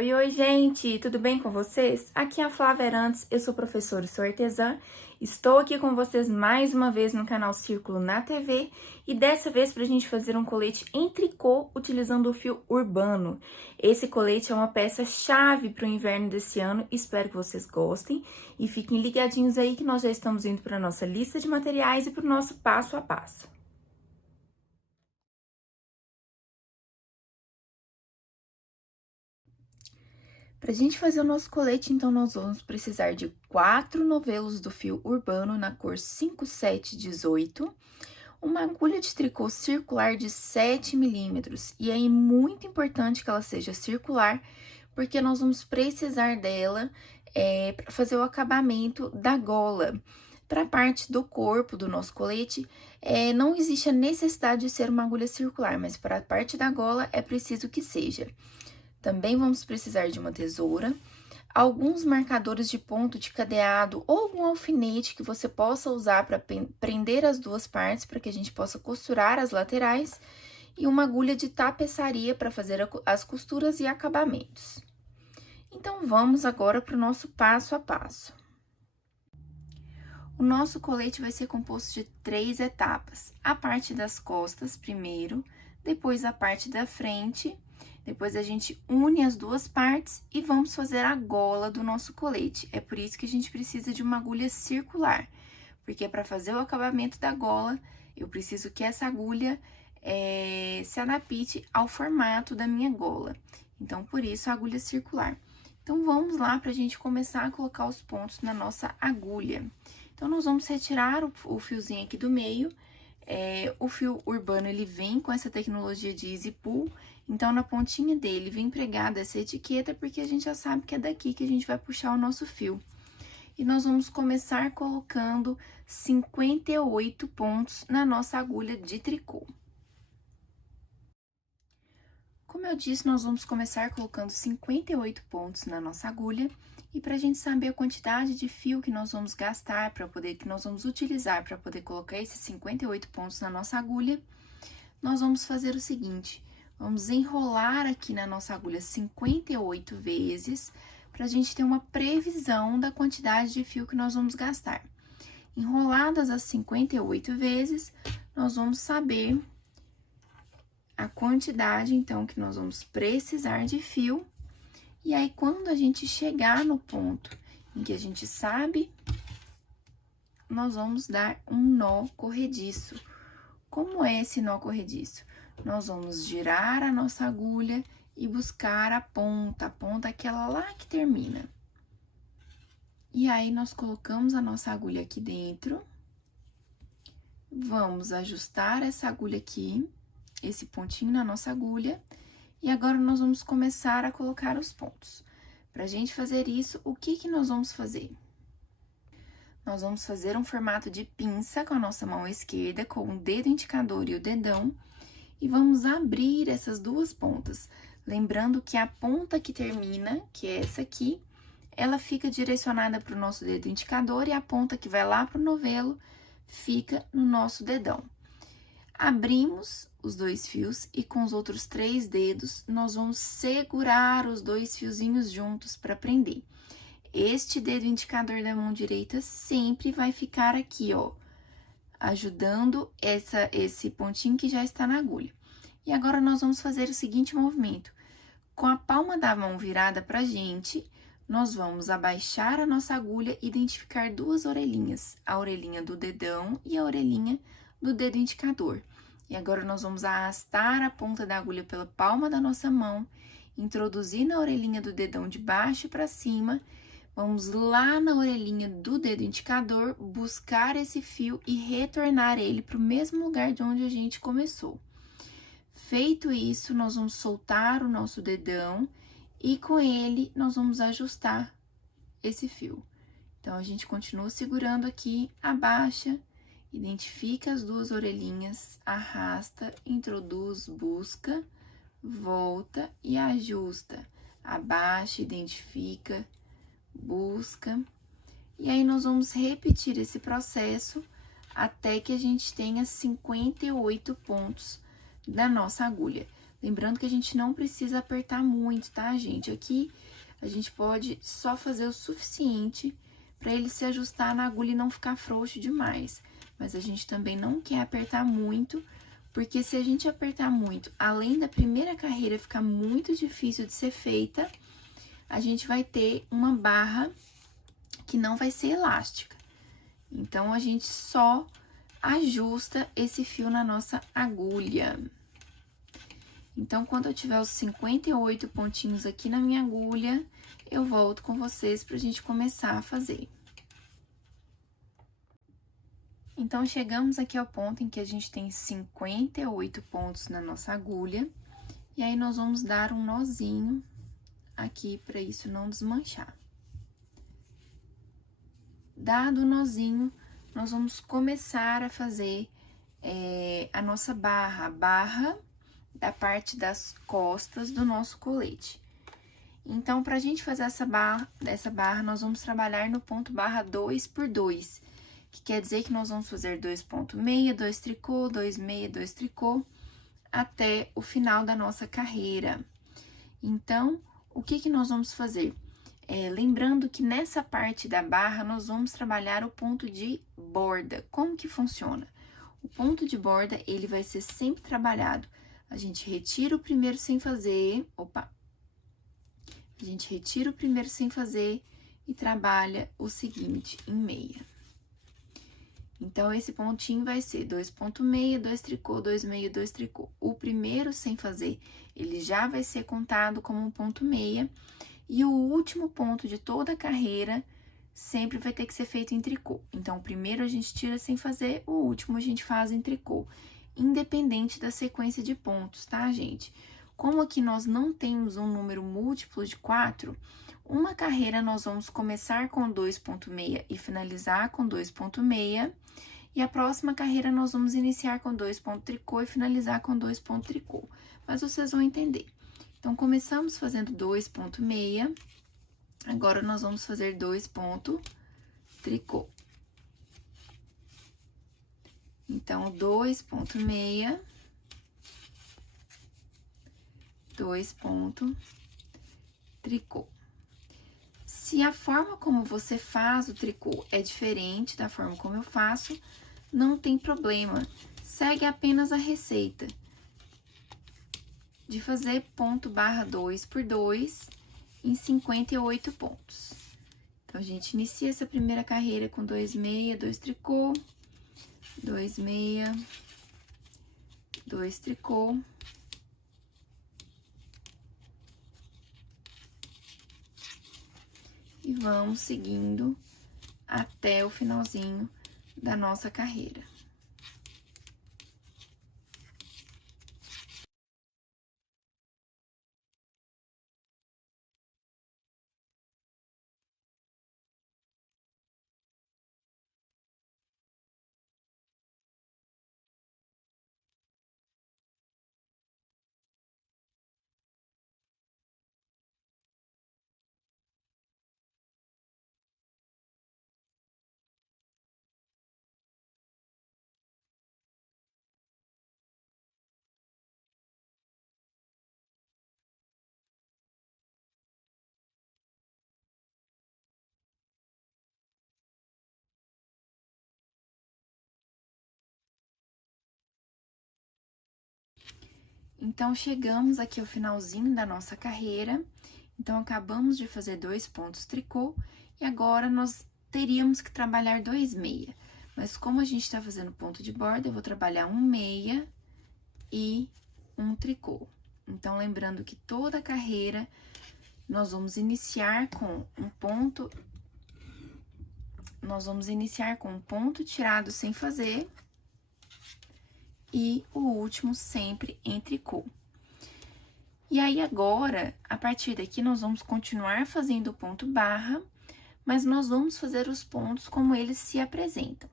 Oi, oi, gente! Tudo bem com vocês? Aqui é a Flávia Arantes, eu sou professora e sou artesã. Estou aqui com vocês mais uma vez no canal Círculo na TV e dessa vez para a gente fazer um colete em tricô utilizando o fio urbano. Esse colete é uma peça-chave para o inverno desse ano, espero que vocês gostem e fiquem ligadinhos aí que nós já estamos indo para a nossa lista de materiais e para o nosso passo a passo. Para a gente fazer o nosso colete, então, nós vamos precisar de 4 novelos do fio urbano na cor 5718, uma agulha de tricô circular de 7 milímetros, e é muito importante que ela seja circular, porque nós vamos precisar dela para fazer o acabamento da gola. Para a parte do corpo do nosso colete, não existe a necessidade de ser uma agulha circular, mas para a parte da gola é preciso que seja. Também vamos precisar de uma tesoura, alguns marcadores de ponto de cadeado ou algum alfinete que você possa usar para prender as duas partes, para que a gente possa costurar as laterais, e uma agulha de tapeçaria para fazer as costuras e acabamentos. Então, vamos agora para o nosso passo a passo. O nosso colete vai ser composto de 3 etapas: a parte das costas primeiro, depois a parte da frente. Depois, a gente une as duas partes e vamos fazer a gola do nosso colete. É por isso que a gente precisa de uma agulha circular, porque para fazer o acabamento da gola, eu preciso que essa agulha se adapte ao formato da minha gola. Então, por isso, a agulha circular. Então, vamos lá para a gente começar a colocar os pontos na nossa agulha. Então, nós vamos retirar o fiozinho aqui do meio. O fio urbano, ele vem com essa tecnologia de Easy Pull, então, na pontinha dele vem pregada essa etiqueta, porque a gente já sabe que é daqui que a gente vai puxar o nosso fio. E nós vamos começar colocando 58 pontos na nossa agulha de tricô. Como eu disse, nós vamos começar colocando 58 pontos na nossa agulha. E para a gente saber a quantidade de fio que nós vamos gastar, que nós vamos utilizar para poder colocar esses 58 pontos na nossa agulha, nós vamos fazer o seguinte: vamos enrolar aqui na nossa agulha 58 vezes, para a gente ter uma previsão da quantidade de fio que nós vamos gastar. Enroladas as 58 vezes, nós vamos saber a quantidade, então, que nós vamos precisar de fio. E aí, quando a gente chegar no ponto em que a gente sabe, nós vamos dar um nó corrediço. Como é esse nó corrediço? Nós vamos girar a nossa agulha e buscar a ponta aquela lá que termina. E aí, nós colocamos a nossa agulha aqui dentro. Vamos ajustar essa agulha aqui, esse pontinho na nossa agulha. E agora, nós vamos começar a colocar os pontos. Pra gente fazer isso, o que nós vamos fazer? Nós vamos fazer um formato de pinça com a nossa mão esquerda, com o dedo indicador e o dedão, e vamos abrir essas duas pontas. Lembrando que a ponta que termina, que é essa aqui, ela fica direcionada para o nosso dedo indicador, e a ponta que vai lá para o novelo fica no nosso dedão. Abrimos os dois fios e com os outros 3 dedos, nós vamos segurar os 2 fiozinhos juntos para prender. Este dedo indicador da mão direita sempre vai ficar aqui, ó, ajudando esse pontinho que já está na agulha. E agora, nós vamos fazer o seguinte movimento: com a palma da mão virada pra gente, nós vamos abaixar a nossa agulha e identificar 2 orelhinhas, a orelhinha do dedão e a orelhinha do dedo indicador. E agora, nós vamos arrastar a ponta da agulha pela palma da nossa mão, introduzir na orelhinha do dedão de baixo para cima, vamos lá na orelhinha do dedo indicador, buscar esse fio e retornar ele para o mesmo lugar de onde a gente começou. Feito isso, nós vamos soltar o nosso dedão e com ele nós vamos ajustar esse fio. Então, a gente continua segurando aqui, abaixa, identifica as 2 orelhinhas, arrasta, introduz, busca, volta e ajusta. Abaixa, identifica, busca. E aí, nós vamos repetir esse processo até que a gente tenha 58 pontos da nossa agulha. Lembrando que a gente não precisa apertar muito, tá, gente? Aqui a gente pode só fazer o suficiente para ele se ajustar na agulha e não ficar frouxo demais. Mas a gente também não quer apertar muito, porque se a gente apertar muito, além da primeira carreira ficar muito difícil de ser feita, a gente vai ter uma barra que não vai ser elástica. Então, a gente só ajusta esse fio na nossa agulha. Então, quando eu tiver os 58 pontinhos aqui na minha agulha, eu volto com vocês pra gente começar a fazer. Então, chegamos aqui ao ponto em que a gente tem 58 pontos na nossa agulha. E aí, nós vamos dar um nozinho aqui pra isso não desmanchar. Dado o nozinho, nós vamos começar a fazer a nossa barra, a barra da parte das costas do nosso colete. Então, pra gente fazer essa barra, nós vamos trabalhar no ponto barra 2 por 2, que quer dizer que nós vamos fazer 2 ponto meia, 2 tricô, 2 meia, 2 tricô, até o final da nossa carreira. Então, o que que nós vamos fazer? Lembrando que nessa parte da barra, nós vamos trabalhar o ponto de borda. Como que funciona? O ponto de borda, ele vai ser sempre trabalhado. A gente retira o primeiro sem fazer, A gente retira o primeiro sem fazer e trabalha o seguinte em meia. Então, esse pontinho vai ser 2 ponto meia, 2 tricô, 2 meia, 2 tricô. O primeiro sem fazer, ele já vai ser contado como um ponto meia. E o último ponto de toda a carreira sempre vai ter que ser feito em tricô. Então, o primeiro a gente tira sem fazer, o último a gente faz em tricô. Independente da sequência de pontos, tá, gente? Como aqui nós não temos um número múltiplo de 4, uma carreira nós vamos começar com 2 ponto meia e finalizar com 2 ponto meia. E a próxima carreira nós vamos iniciar com 2 ponto tricô e finalizar com 2 ponto tricô. Mas vocês vão entender. Então, começamos fazendo 2 ponto meia, agora nós vamos fazer 2 ponto tricô. Então, 2 ponto meia, 2 ponto tricô. Se a forma como você faz o tricô é diferente da forma como eu faço, não tem problema, segue apenas a receita de fazer ponto barra 2 por 2 em 58 pontos. Então, a gente inicia essa primeira carreira com 2 meia, 2 tricô, 2 meia, 2 tricô. E vamos seguindo até o finalzinho da nossa carreira. Então, chegamos aqui ao finalzinho da nossa carreira. Então, acabamos de fazer 2 pontos tricô e agora nós teríamos que trabalhar 2 meia. Mas como a gente tá fazendo ponto de borda, eu vou trabalhar 1 meia e 1 tricô. Então, lembrando que toda a carreira nós vamos iniciar com um ponto tirado sem fazer e o último sempre em tricô. E aí, agora, a partir daqui, nós vamos continuar fazendo o ponto barra, mas nós vamos fazer os pontos como eles se apresentam.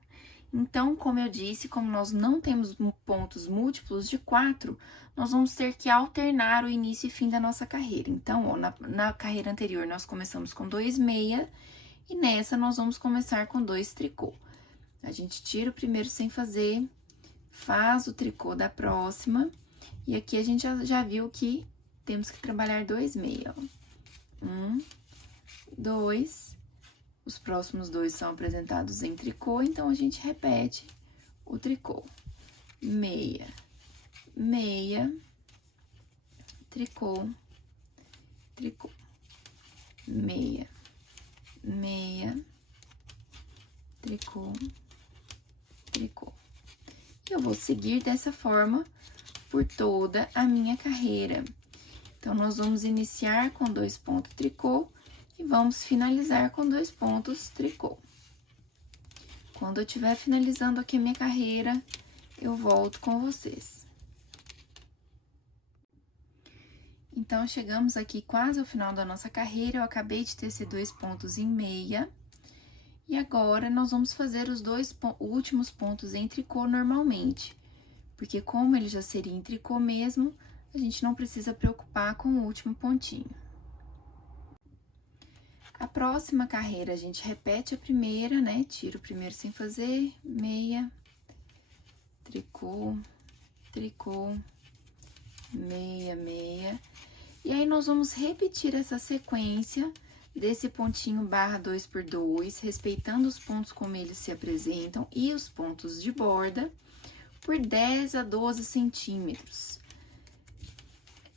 Então, como eu disse, como nós não temos pontos múltiplos de 4, nós vamos ter que alternar o início e fim da nossa carreira. Então, ó, na carreira anterior, nós começamos com 2 meia, e nessa, nós vamos começar com 2 tricô. A gente tira o primeiro sem fazer, faz o tricô da próxima, E aqui a gente já viu que temos que trabalhar 2 meia, ó. 1, 2, os próximos 2 são apresentados em tricô, então a gente repete o tricô. Meia, meia, tricô, tricô, meia, meia, tricô, tricô. Eu vou seguir dessa forma por toda a minha carreira. Então, nós vamos iniciar com 2 pontos tricô e vamos finalizar com 2 pontos tricô. Quando eu estiver finalizando aqui a minha carreira, eu volto com vocês. Então, chegamos aqui quase ao final da nossa carreira, eu acabei de tecer 2 pontos em meia. E agora, nós vamos fazer os 2 últimos pontos em tricô normalmente, porque como ele já seria em tricô mesmo, a gente não precisa preocupar com o último pontinho. A próxima carreira, a gente repete a primeira, né? Tira o primeiro sem fazer, meia, tricô, tricô, meia, meia. E aí, nós vamos repetir essa sequência desse pontinho barra 2 por 2, respeitando os pontos como eles se apresentam e os pontos de borda, por 10 a 12 centímetros.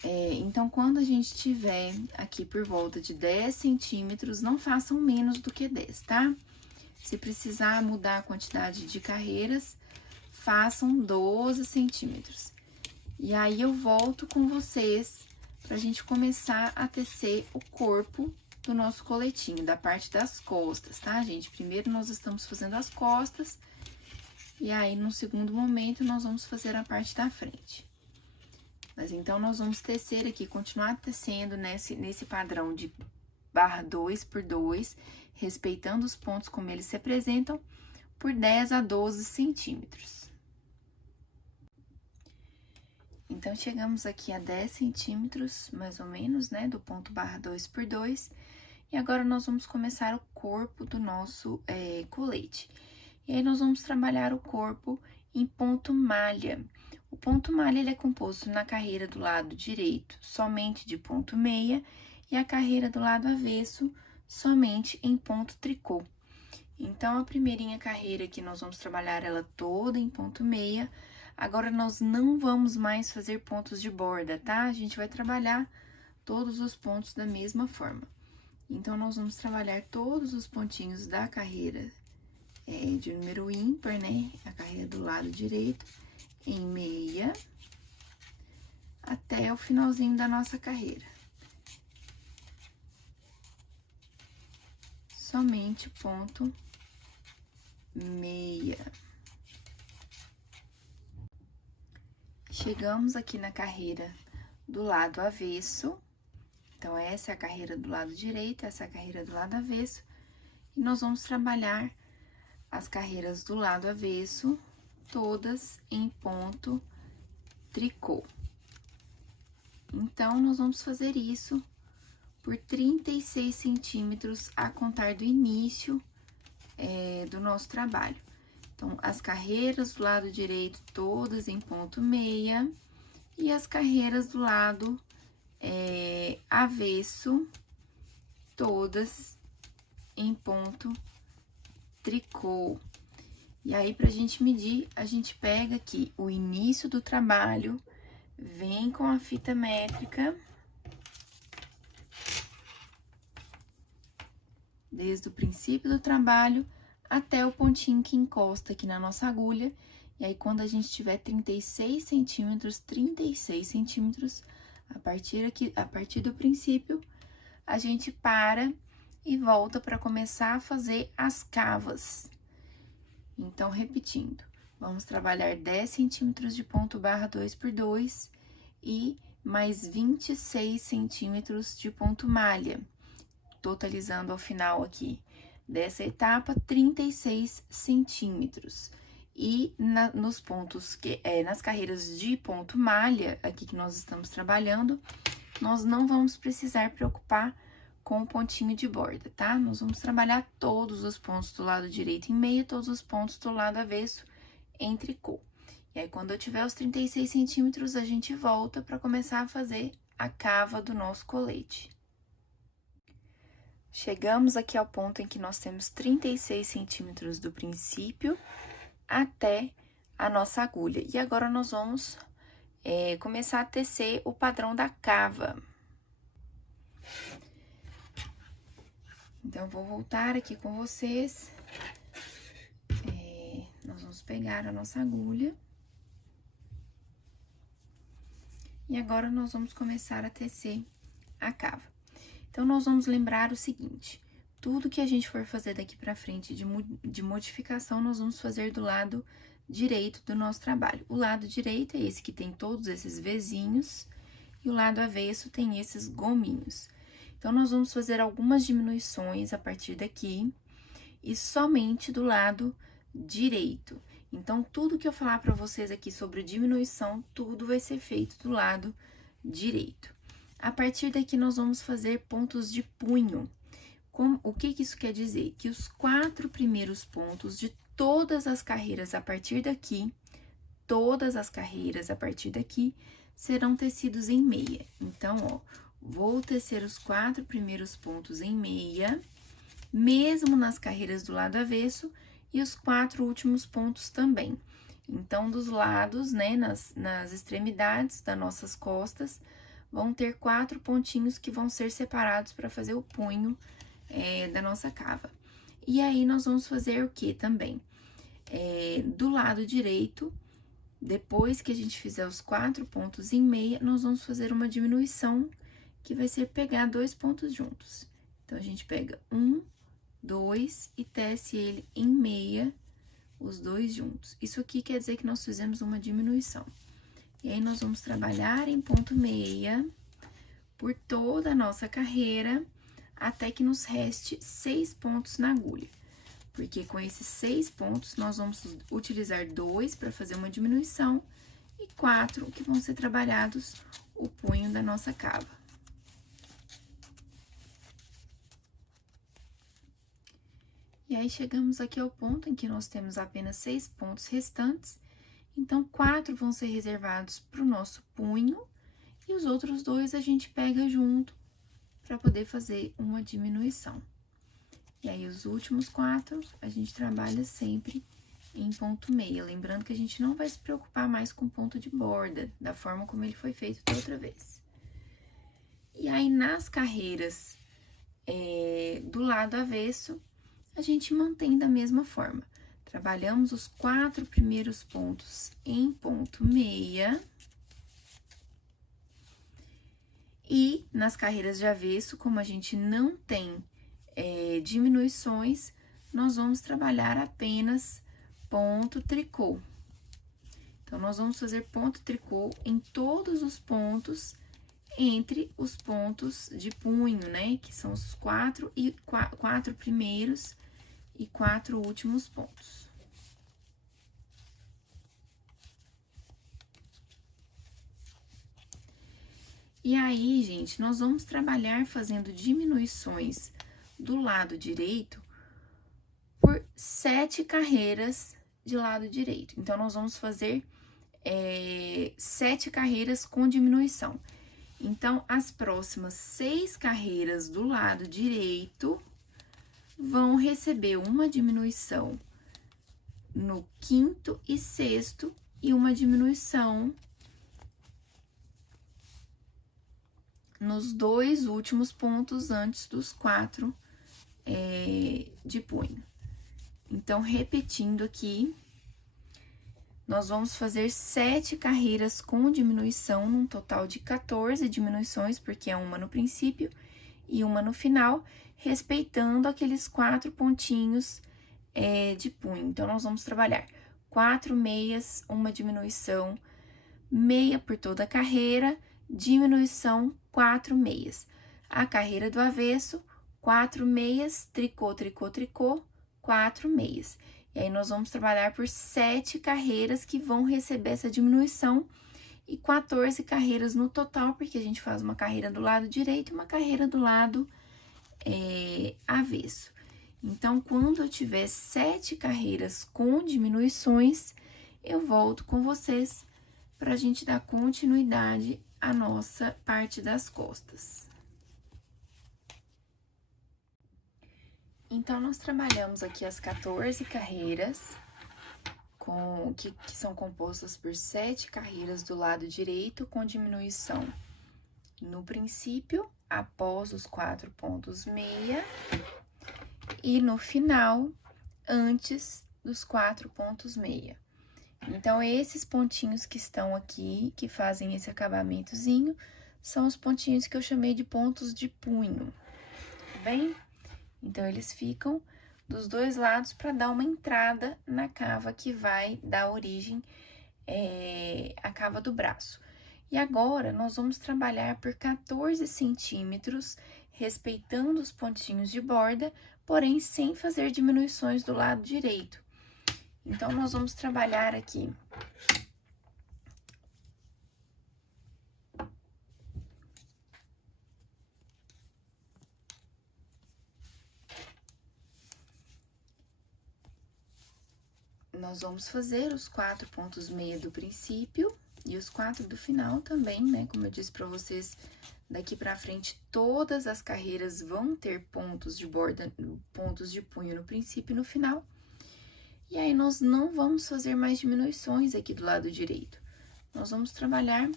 Então, quando a gente tiver aqui por volta de 10 centímetros, não façam menos do que 10, tá? Se precisar mudar a quantidade de carreiras, façam 12 centímetros. E aí, eu volto com vocês pra gente começar a tecer o corpo do nosso coletinho, da parte das costas, tá, gente? Primeiro, nós estamos fazendo as costas, e aí, no segundo momento, nós vamos fazer a parte da frente. Mas, então, nós vamos tecer aqui, continuar tecendo nesse padrão de barra 2 por 2, respeitando os pontos como eles se apresentam, por 10 a 12 centímetros. Então, chegamos aqui a 10 centímetros, mais ou menos, né, do ponto barra 2 por 2. E agora, nós vamos começar o corpo do nosso colete. E aí, nós vamos trabalhar o corpo em ponto malha. O ponto malha, ele é composto na carreira do lado direito, somente de ponto meia, e a carreira do lado avesso, somente em ponto tricô. Então, a primeirinha carreira aqui, nós vamos trabalhar ela toda em ponto meia. Agora, nós não vamos mais fazer pontos de borda, tá? A gente vai trabalhar todos os pontos da mesma forma. Então, nós vamos trabalhar todos os pontinhos da carreira de número ímpar, né? A carreira do lado direito, em meia, até o finalzinho da nossa carreira. Somente ponto meia. Chegamos aqui na carreira do lado avesso. Então, essa é a carreira do lado direito, essa é a carreira do lado avesso. E nós vamos trabalhar as carreiras do lado avesso, todas em ponto tricô. Então, nós vamos fazer isso por 36 centímetros a contar do início do nosso trabalho. Então, as carreiras do lado direito, todas em ponto meia, e as carreiras do lado avesso, todas em ponto tricô. E aí, pra gente medir, a gente pega aqui o início do trabalho, vem com a fita métrica, desde o princípio do trabalho até o pontinho que encosta aqui na nossa agulha. E aí, quando a gente tiver 36 centímetros, a partir do princípio, a gente para e volta para começar a fazer as cavas. Então, repetindo, vamos trabalhar 10 centímetros de ponto barra 2 por 2 e mais 26 centímetros de ponto malha, totalizando ao final aqui dessa etapa 36 centímetros. E nos pontos nas carreiras de ponto malha, aqui que nós estamos trabalhando, nós não vamos precisar preocupar com o pontinho de borda, tá? Nós vamos trabalhar todos os pontos do lado direito em meia, todos os pontos do lado avesso em tricô. E aí, quando eu tiver os 36 centímetros, a gente volta para começar a fazer a cava do nosso colete. Chegamos aqui ao ponto em que nós temos 36 centímetros do princípio até a nossa agulha. E agora, nós vamos começar a tecer o padrão da cava. Então, eu vou voltar aqui com vocês. Nós vamos pegar a nossa agulha. E agora, nós vamos começar a tecer a cava. Então, nós vamos lembrar o seguinte: tudo que a gente for fazer daqui pra frente de modificação, nós vamos fazer do lado direito do nosso trabalho. O lado direito é esse que tem todos esses vezinhos, e o lado avesso tem esses gominhos. Então, nós vamos fazer algumas diminuições a partir daqui, e somente do lado direito. Então, tudo que eu falar pra vocês aqui sobre diminuição, tudo vai ser feito do lado direito. A partir daqui, nós vamos fazer pontos de punho. O que isso quer dizer? Que os 4 primeiros pontos de todas as carreiras a partir daqui, serão tecidos em meia. Então, ó, vou tecer os 4 primeiros pontos em meia, mesmo nas carreiras do lado avesso, e os 4 últimos pontos também. Então, dos lados, né, nas extremidades das nossas costas, vão ter 4 pontinhos que vão ser separados para fazer o punho da nossa cava. E aí, nós vamos fazer o que também? Do lado direito, depois que a gente fizer os 4 pontos em meia, nós vamos fazer uma diminuição, que vai ser pegar 2 pontos juntos. Então, a gente pega 1, 2 e tece ele em meia, os 2 juntos. Isso aqui quer dizer que nós fizemos uma diminuição. E aí, nós vamos trabalhar em ponto meia por toda a nossa carreira, até que nos reste 6 pontos na agulha. Porque com esses 6 pontos, nós vamos utilizar 2 para fazer uma diminuição e 4 que vão ser trabalhados o punho da nossa cava. E aí, chegamos aqui ao ponto em que nós temos apenas 6 pontos restantes. Então, 4 vão ser reservados para o nosso punho, e os outros 2 a gente pega junto para poder fazer uma diminuição. E aí, os últimos 4, a gente trabalha sempre em ponto meia. Lembrando que a gente não vai se preocupar mais com ponto de borda, da forma como ele foi feito da outra vez. E aí, nas carreiras do lado avesso, a gente mantém da mesma forma. Trabalhamos os 4 primeiros pontos em ponto meia. E nas carreiras de avesso, como a gente não tem diminuições, nós vamos trabalhar apenas ponto tricô. Então, nós vamos fazer ponto tricô em todos os pontos entre os pontos de punho, né? Que são os 4 primeiros e 4 últimos pontos. E aí, gente, nós vamos trabalhar fazendo diminuições do lado direito por 7 carreiras de lado direito. Então, nós vamos fazer 7 carreiras com diminuição. Então, as próximas 6 carreiras do lado direito vão receber uma diminuição no 5º e 6º e uma diminuição nos 2 últimos pontos antes dos 4 de punho. Então, repetindo aqui, nós vamos fazer 7 carreiras com diminuição, num total de 14 diminuições, porque é uma no princípio e uma no final, respeitando aqueles 4 pontinhos de punho. Então, nós vamos trabalhar 4 meias, uma diminuição, meia por toda a carreira, diminuição, 4 meias. A carreira do avesso, 4 meias, tricô, tricô, tricô, 4 meias. E aí, nós vamos trabalhar por 7 carreiras que vão receber essa diminuição e 14 carreiras no total, porque a gente faz uma carreira do lado direito e uma carreira do lado avesso. Então, quando eu tiver 7 carreiras com diminuições, eu volto com vocês para a gente dar continuidade à nossa parte das costas. Então, nós trabalhamos aqui as 14 carreiras, que são compostas por 7 carreiras do lado direito, com diminuição no princípio, após os 4 pontos meia, e no final, antes dos 4 pontos meia. Então, esses pontinhos que estão aqui, que fazem esse acabamentozinho, são os pontinhos que eu chamei de pontos de punho, tá bem? Então, eles ficam dos dois lados para dar uma entrada na cava que vai dar origem à cava do braço. E agora, nós vamos trabalhar por 14 centímetros, respeitando os pontinhos de borda, porém sem fazer diminuições do lado direito. Então, nós vamos trabalhar aqui nós vamos fazer os 4 pontos meia do princípio e os 4 do final também, né? Como eu disse pra vocês, daqui pra frente, todas as carreiras vão ter pontos de borda, pontos de punho no princípio e no final. E aí, nós não vamos fazer mais diminuições aqui do lado direito. Nós vamos trabalhar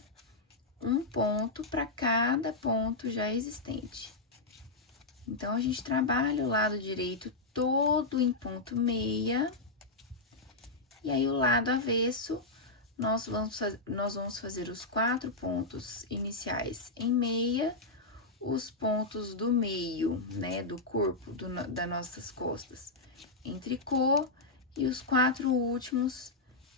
um ponto para cada ponto já existente. Então, a gente trabalha o lado direito todo em ponto meia. E aí, o lado avesso, nós vamos fazer os 4 pontos iniciais em meia, os pontos do meio, né, do corpo, das nossas costas, em tricô, e os 4 últimos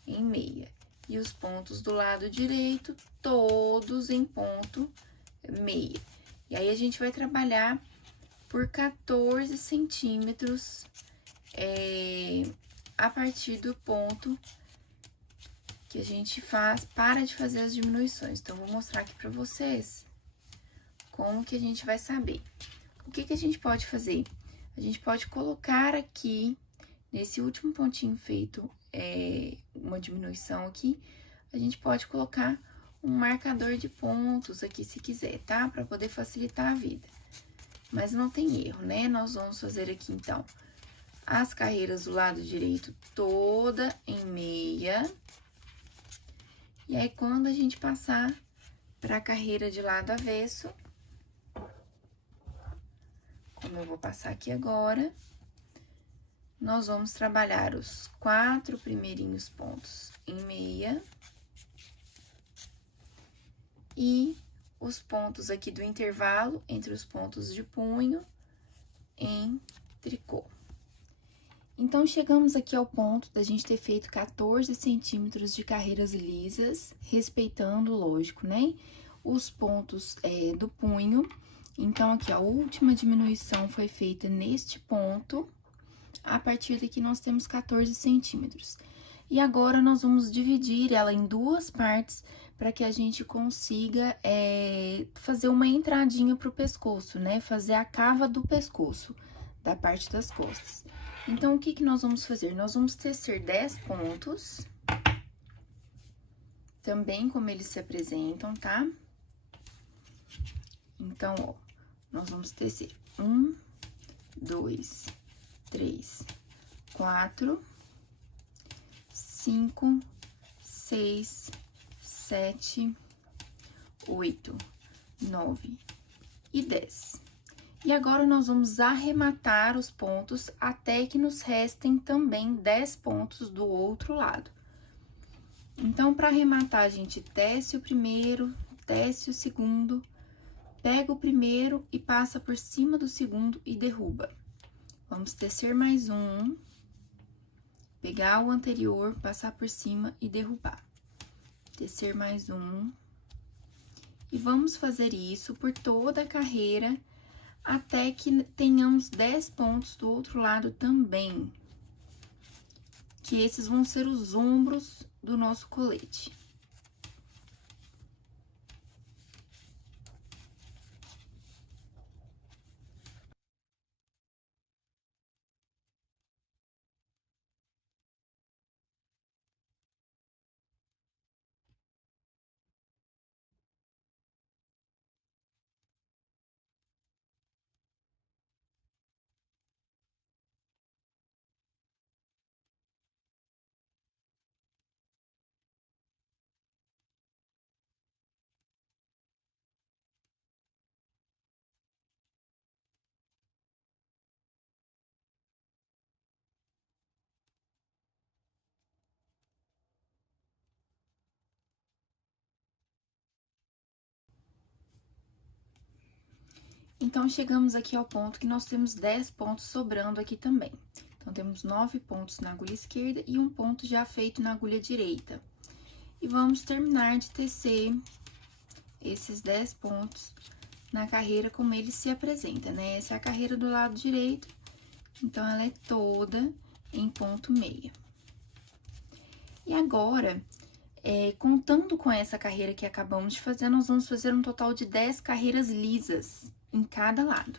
em meia. E os pontos do lado direito, todos em ponto meia. E aí, a gente vai trabalhar por 14 centímetros, a partir do ponto que a gente para de fazer as diminuições. Então, vou mostrar aqui pra vocês como que a gente vai saber. O que a gente pode fazer? A gente pode colocar aqui, nesse último pontinho feito, uma diminuição aqui, a gente pode colocar um marcador de pontos aqui, se quiser, tá? Pra poder facilitar a vida. Mas não tem erro, né? Nós vamos fazer aqui, então, as carreiras do lado direito toda em meia. E aí, quando a gente passar para a carreira de lado avesso, como eu vou passar aqui agora, nós vamos trabalhar os 4 primeirinhos pontos em meia. E os pontos aqui do intervalo entre os pontos de punho em tricô. Então, chegamos aqui ao ponto da gente ter feito 14 centímetros de carreiras lisas, respeitando, lógico, né, os pontos do punho. Então, aqui, ó, a última diminuição foi feita neste ponto. A partir daqui, nós temos 14 centímetros. E agora, nós vamos dividir ela em 2 partes para que a gente consiga fazer uma entradinha pro pescoço, né, fazer a cava do pescoço, da parte das costas. Então, o que nós vamos fazer? Nós vamos tecer 10 pontos, também como eles se apresentam, tá? Então, ó, nós vamos tecer 1, 2, 3, 4, 5, 6, 7, 8, 9 e 10. E agora, nós vamos arrematar os pontos até que nos restem também 10 pontos do outro lado. Então, para arrematar, a gente tece o primeiro, tece o segundo, pega o primeiro e passa por cima do segundo e derruba. Vamos tecer mais um, pegar o anterior, passar por cima e derrubar. Tecer mais um. E vamos fazer isso por toda a carreira, até que tenhamos 10 pontos do outro lado também, que esses vão ser os ombros do nosso colete. Então, chegamos aqui ao ponto que nós temos 10 pontos sobrando aqui também. Então, temos 9 pontos na agulha esquerda e um ponto já feito na agulha direita. E vamos terminar de tecer esses 10 pontos na carreira como ele se apresenta, né? Essa é a carreira do lado direito, então, ela é toda em ponto meia. E agora, contando com essa carreira que acabamos de fazer, nós vamos fazer um total de 10 carreiras lisas em cada lado.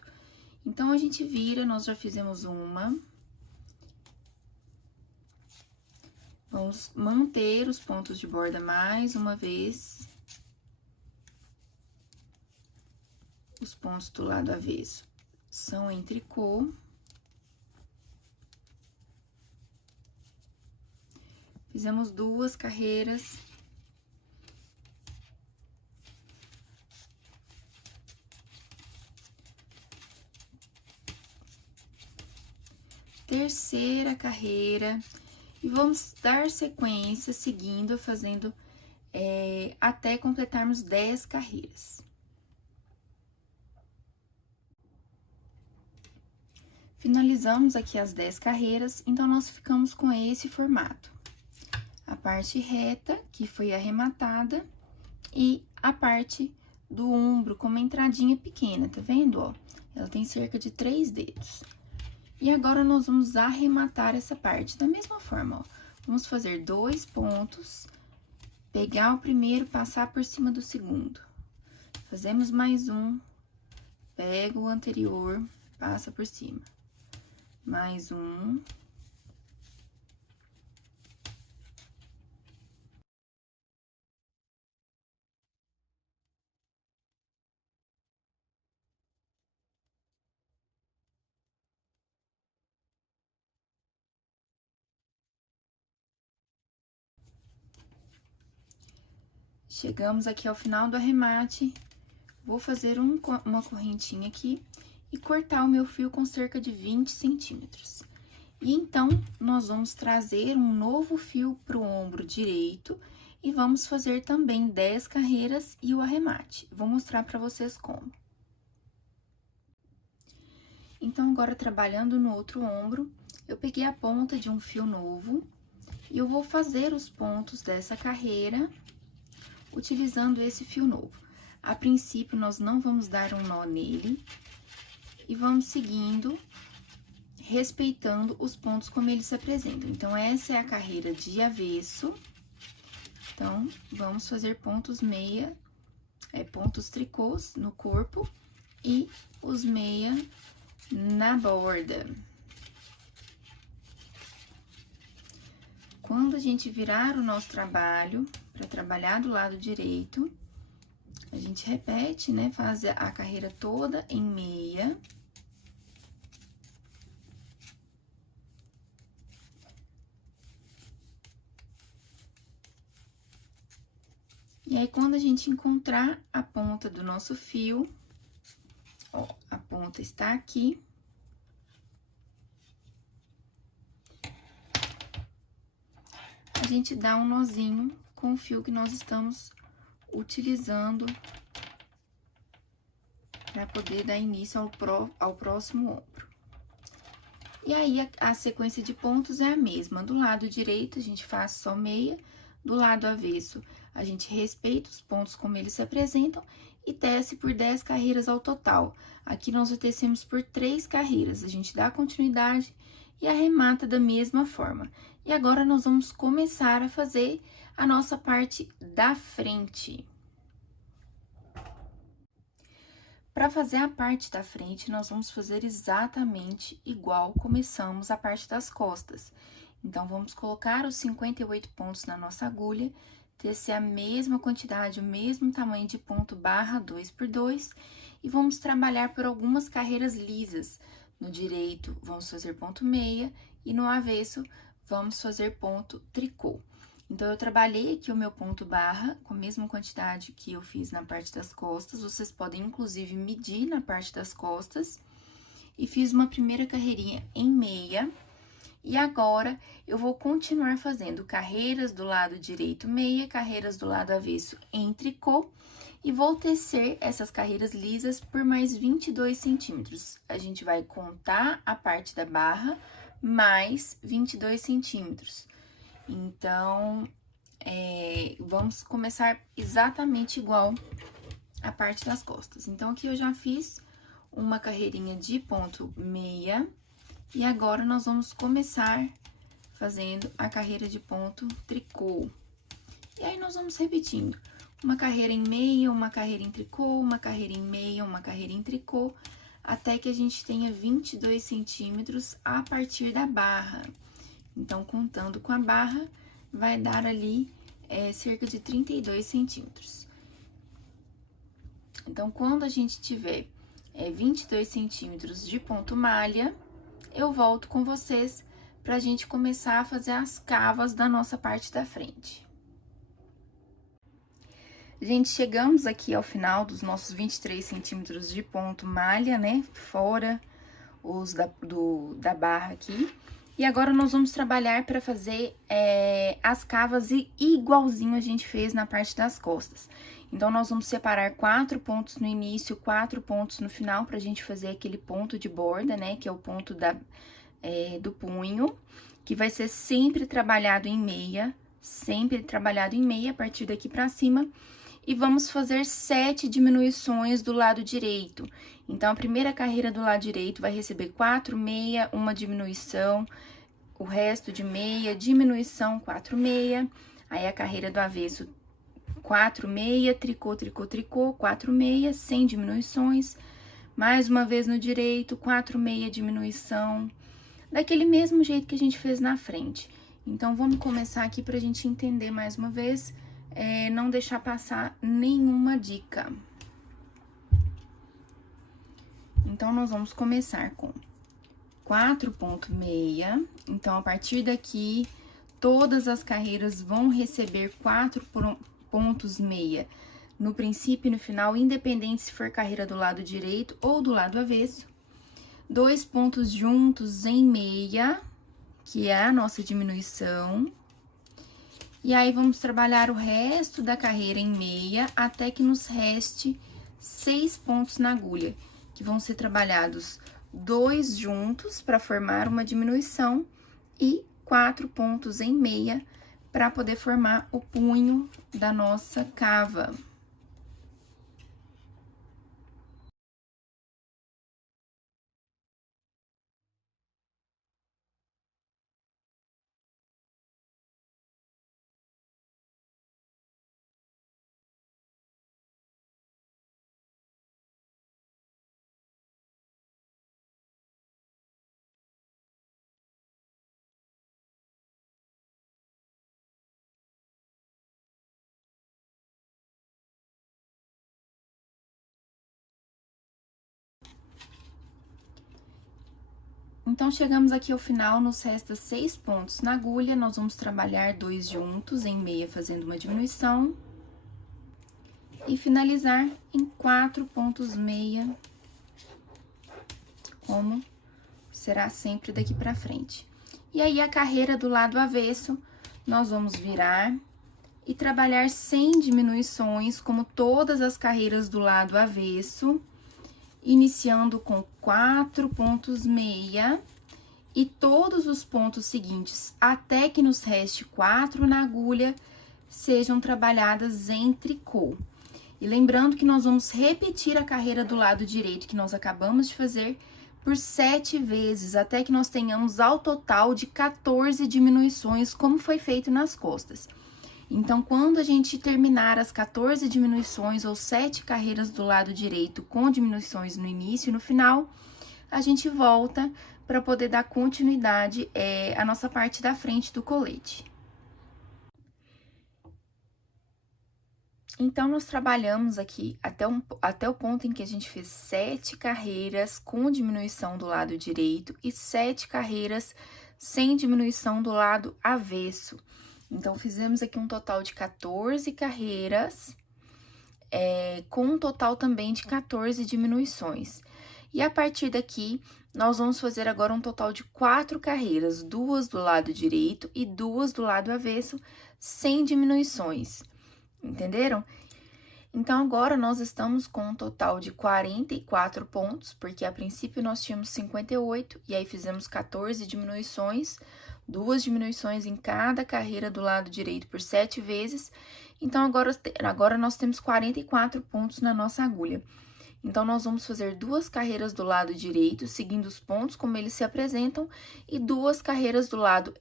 Então, a gente vira, nós já fizemos uma. Vamos manter os pontos de borda mais uma vez. Os pontos do lado avesso são em tricô. Fizemos 2 carreiras. Terceira carreira. E vamos dar sequência seguindo, fazendo até completarmos 10 carreiras. Finalizamos aqui as 10 carreiras, então, nós ficamos com esse formato. A parte reta, que foi arrematada, e a parte do ombro com uma entradinha pequena, tá vendo, ó? Ela tem cerca de 3 dedos. E agora, nós vamos arrematar essa parte da mesma forma, ó. Vamos fazer 2 pontos, pegar o primeiro, passar por cima do segundo. Fazemos mais um, pega o anterior, passa por cima. Mais um. Chegamos aqui ao final do arremate, vou fazer uma correntinha aqui e cortar o meu fio com cerca de 20 centímetros. E então, nós vamos trazer um novo fio pro ombro direito e vamos fazer também 10 carreiras e o arremate. Vou mostrar pra vocês como. Então, agora, trabalhando no outro ombro, eu peguei a ponta de um fio novo e eu vou fazer os pontos dessa carreira utilizando esse fio novo. A princípio, nós não vamos dar um nó nele e vamos seguindo, respeitando os pontos como eles se apresentam. Então, essa é a carreira de avesso. Então, vamos fazer pontos meia, pontos tricôs no corpo e os meia na borda. Quando a gente virar o nosso trabalho, para trabalhar do lado direito, a gente repete, né? Faz a carreira toda em meia. E aí, quando a gente encontrar a ponta do nosso fio, ó, a ponta está aqui. A gente dá um nozinho com o fio que nós estamos utilizando para poder dar início ao próximo ombro. E aí, a sequência de pontos é a mesma. Do lado direito, a gente faz só meia. Do lado avesso, a gente respeita os pontos como eles se apresentam e tece por 10 carreiras ao total. Aqui, nós já tecemos por 3 carreiras. A gente dá continuidade e arremata da mesma forma. E agora, nós vamos começar a fazer a nossa parte da frente. Para fazer a parte da frente, nós vamos fazer exatamente igual começamos a parte das costas. Então, vamos colocar os 58 pontos na nossa agulha, tecer a mesma quantidade, o mesmo tamanho de ponto barra 2 por 2, e vamos trabalhar por algumas carreiras lisas. No direito, vamos fazer ponto meia, e no avesso, vamos fazer ponto tricô. Então, eu trabalhei aqui o meu ponto barra com a mesma quantidade que eu fiz na parte das costas. Vocês podem, inclusive, medir na parte das costas. E fiz uma primeira carreirinha em meia. E agora, eu vou continuar fazendo carreiras do lado direito meia, carreiras do lado avesso em tricô. E vou tecer essas carreiras lisas por mais 22 centímetros. A gente vai contar a parte da barra mais 22 centímetros. Então, vamos começar exatamente igual a parte das costas. Então, aqui eu já fiz uma carreirinha de ponto meia. E agora, nós vamos começar fazendo a carreira de ponto tricô. E aí, nós vamos repetindo. Uma carreira em meia, uma carreira em tricô, uma carreira em meia, uma carreira em tricô, até que a gente tenha 22 centímetros a partir da barra. Então, contando com a barra, vai dar ali cerca de 32 centímetros. Então, quando a gente tiver 22 centímetros de ponto malha, eu volto com vocês pra gente começar a fazer as cavas da nossa parte da frente. Gente, chegamos aqui ao final dos nossos 23 centímetros de ponto malha, né? Fora os da barra aqui. E agora, nós vamos trabalhar para fazer as cavas igualzinho a gente fez na parte das costas. Então, nós vamos separar 4 pontos no início, 4 pontos no final, pra gente fazer aquele ponto de borda, né? Que é o ponto do punho, que vai ser sempre trabalhado em meia, a partir daqui pra cima. E vamos fazer 7 diminuições do lado direito. Então, a primeira carreira do lado direito vai receber 4 meia, uma diminuição, o resto de meia, diminuição, 4 meia. Aí, a carreira do avesso, 4 meia, tricô, tricô, tricô, 4 meia, sem diminuições. Mais uma vez no direito, 4 meia, diminuição. Daquele mesmo jeito que a gente fez na frente. Então, vamos começar aqui pra gente entender mais uma vez. Não deixar passar nenhuma dica. Então, nós vamos começar com 4 ponto meia. Então, a partir daqui, todas as carreiras vão receber 4 pontos meia no princípio e no final, independente se for carreira do lado direito ou do lado avesso. 2 pontos juntos em meia, que é a nossa diminuição. E aí, vamos trabalhar o resto da carreira em meia, até que nos reste 6 pontos na agulha, que vão ser trabalhados 2 juntos para formar uma diminuição e 4 pontos em meia para poder formar o punho da nossa cava. Então, chegamos aqui ao final, nos resta 6 pontos na agulha, nós vamos trabalhar 2 juntos em meia, fazendo uma diminuição. E finalizar em 4 pontos meia, como será sempre daqui pra frente. E aí, a carreira do lado avesso, nós vamos virar e trabalhar sem diminuições, como todas as carreiras do lado avesso, iniciando com 4 pontos meia e todos os pontos seguintes, até que nos reste 4 na agulha, sejam trabalhadas em tricô. E lembrando que nós vamos repetir a carreira do lado direito que nós acabamos de fazer por 7 vezes, até que nós tenhamos ao total de 14 diminuições, como foi feito nas costas. Então, quando a gente terminar as 14 diminuições ou 7 carreiras do lado direito com diminuições no início e no final, a gente volta para poder dar continuidade à nossa parte da frente do colete. Então, nós trabalhamos aqui até o ponto em que a gente fez 7 carreiras com diminuição do lado direito e 7 carreiras sem diminuição do lado avesso. Então, fizemos aqui um total de 14 carreiras, com um total também de 14 diminuições. E a partir daqui, nós vamos fazer agora um total de 4 carreiras, 2 do lado direito e 2 do lado avesso, sem diminuições. Entenderam? Então, agora nós estamos com um total de 44 pontos, porque a princípio nós tínhamos 58, e aí fizemos 14 diminuições, 2 diminuições em cada carreira do lado direito por 7 vezes. Então, agora nós temos 44 pontos na nossa agulha. Então, nós vamos fazer 2 carreiras do lado direito, seguindo os pontos como eles se apresentam, e 2 carreiras do lado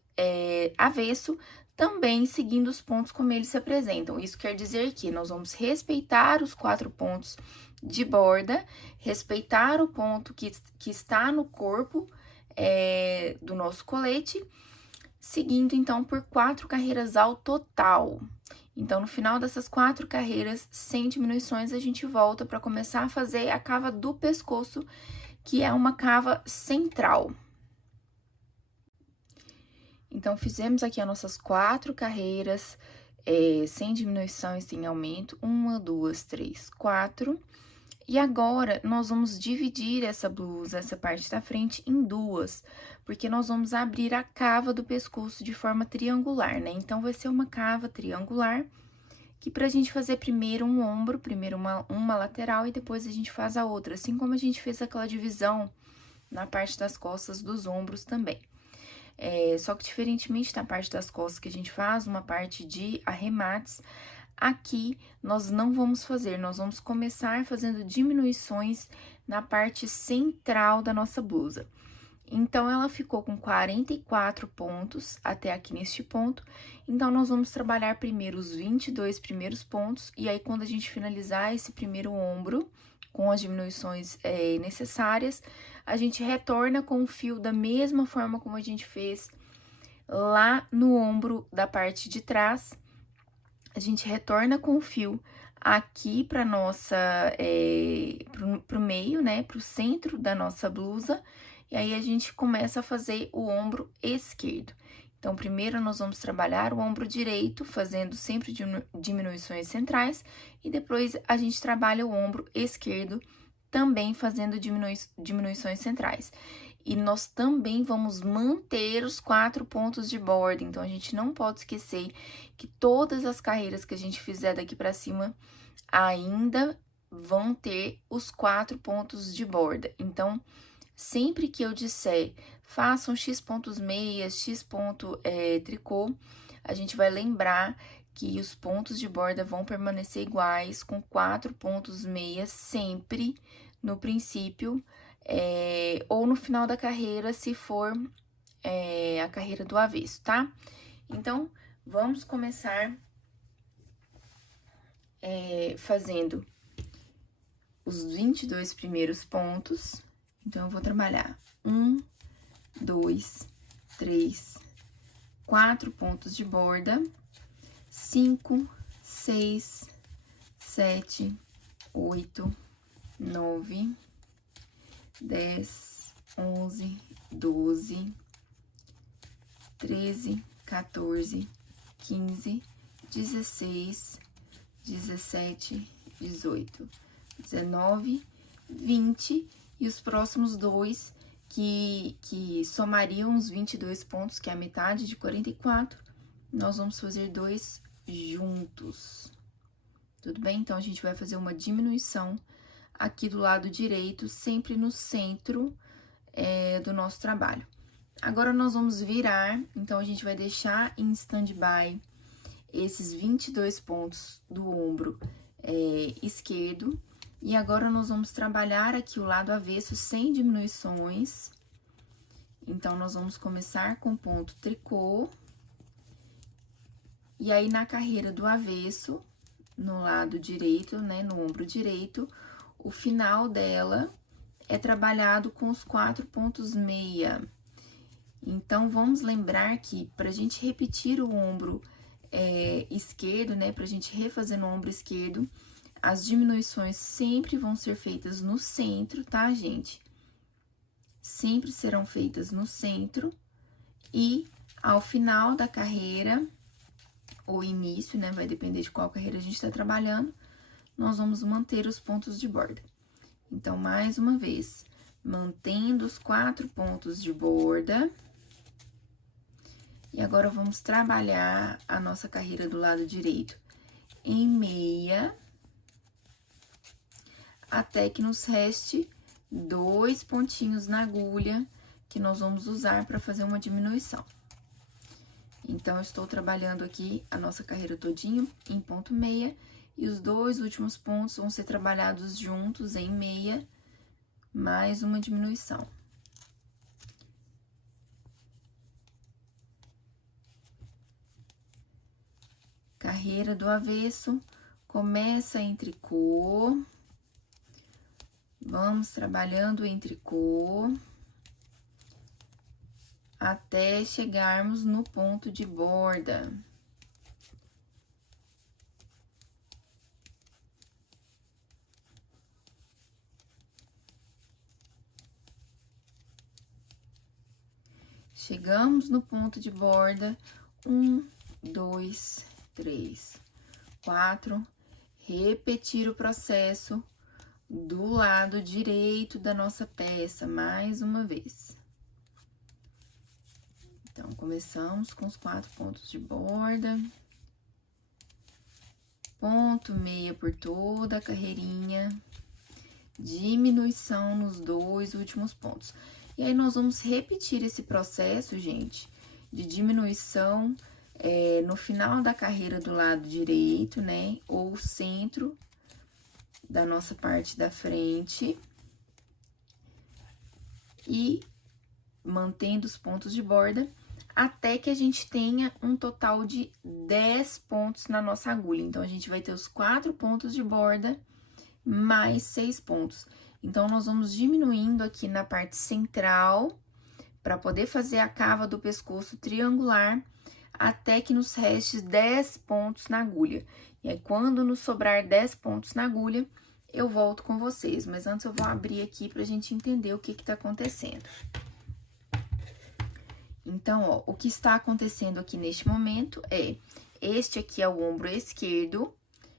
avesso, também seguindo os pontos como eles se apresentam. Isso quer dizer que nós vamos respeitar os 4 pontos de borda, respeitar o ponto que está no corpo do nosso colete, seguindo, então, por 4 carreiras ao total. Então, no final dessas 4 carreiras, sem diminuições, a gente volta para começar a fazer a cava do pescoço, que é uma cava central. Então, fizemos aqui as nossas 4 carreiras, sem diminuição e sem aumento. 1, 2, 3, 4. E agora, nós vamos dividir essa blusa, essa parte da frente, em 2, porque nós vamos abrir a cava do pescoço de forma triangular, né? Então, vai ser uma cava triangular, que pra gente fazer primeiro um ombro, primeiro uma lateral e depois a gente faz a outra, assim como a gente fez aquela divisão na parte das costas dos ombros também. Só que diferentemente da parte das costas que a gente faz, uma parte de arremates, aqui nós não vamos fazer, nós vamos começar fazendo diminuições na parte central da nossa blusa. Então, ela ficou com 44 pontos até aqui neste ponto. Então, nós vamos trabalhar primeiro os 22 primeiros pontos, e aí, quando a gente finalizar esse primeiro ombro, com as diminuições necessárias, a gente retorna com o fio da mesma forma como a gente fez lá no ombro da parte de trás. A gente retorna com o fio aqui para nossa, pro meio, né, pro centro da nossa blusa, e aí a gente começa a fazer o ombro esquerdo. Então, primeiro nós vamos trabalhar o ombro direito, fazendo sempre diminuições centrais, e depois a gente trabalha o ombro esquerdo, também fazendo diminuições centrais. E nós também vamos manter os 4 pontos de borda, então a gente não pode esquecer que todas as carreiras que a gente fizer daqui pra cima ainda vão ter os 4 pontos de borda. Então, sempre que eu disser façam X pontos meias, X ponto tricô, a gente vai lembrar que os pontos de borda vão permanecer iguais, com 4 pontos meias sempre no princípio, ou no final da carreira, se for a carreira do avesso, tá? Então, vamos começar fazendo os 22 primeiros pontos. Então, eu vou trabalhar 1, 2, 3, 4 pontos de borda, 5, 6, 7, 8, 9, 10, 11, 12, 13, 14, 15, 16, 17, 18, 19, 20, e os próximos 2 que somariam os 22 pontos, que é a metade de 44, nós vamos fazer 2 juntos. Tudo bem? Então, a gente vai fazer uma diminuição aqui do lado direito, sempre no centro do nosso trabalho. Agora, nós vamos virar, então, a gente vai deixar em stand-by esses 22 pontos do ombro esquerdo. E agora, nós vamos trabalhar aqui o lado avesso sem diminuições. Então, nós vamos começar com ponto tricô. E aí, na carreira do avesso, no lado direito, né, no ombro direito, o final dela é trabalhado com os 4 pontos meia. Então, vamos lembrar que, pra gente repetir o ombro esquerdo, né, pra gente refazer no ombro esquerdo, as diminuições sempre vão ser feitas no centro, tá, gente? Sempre serão feitas no centro. E, ao final da carreira, ou início, né, vai depender de qual carreira a gente tá trabalhando, nós vamos manter os pontos de borda. Então, mais uma vez, mantendo os 4 pontos de borda. E agora, vamos trabalhar a nossa carreira do lado direito em meia. até que nos reste 2 pontinhos na agulha que nós vamos usar para fazer uma diminuição. Então, eu estou trabalhando aqui a nossa carreira todinho em ponto meia, e os 2 últimos pontos vão ser trabalhados juntos em meia, mais uma diminuição. Carreira do avesso, começa em tricô, vamos trabalhando em tricô, até chegarmos no ponto de borda. Chegamos no ponto de borda, 1, 2, 3, 4, repetir o processo do lado direito da nossa peça, mais uma vez. Então, começamos com os 4 pontos de borda, ponto meia por toda a carreirinha, diminuição nos 2 últimos pontos. E aí, nós vamos repetir esse processo, gente, de diminuição no final da carreira do lado direito, né? Ou centro da nossa parte da frente. E mantendo os pontos de borda, até que a gente tenha um total de 10 pontos na nossa agulha. Então, a gente vai ter os 4 pontos de borda, mais 6 pontos. Então, nós vamos diminuindo aqui na parte central, para poder fazer a cava do pescoço triangular, até que nos reste 10 pontos na agulha. E aí, quando nos sobrar 10 pontos na agulha, eu volto com vocês. Mas antes, eu vou abrir aqui pra gente entender o que tá acontecendo. Então, ó, o que está acontecendo aqui neste momento este aqui é o ombro esquerdo,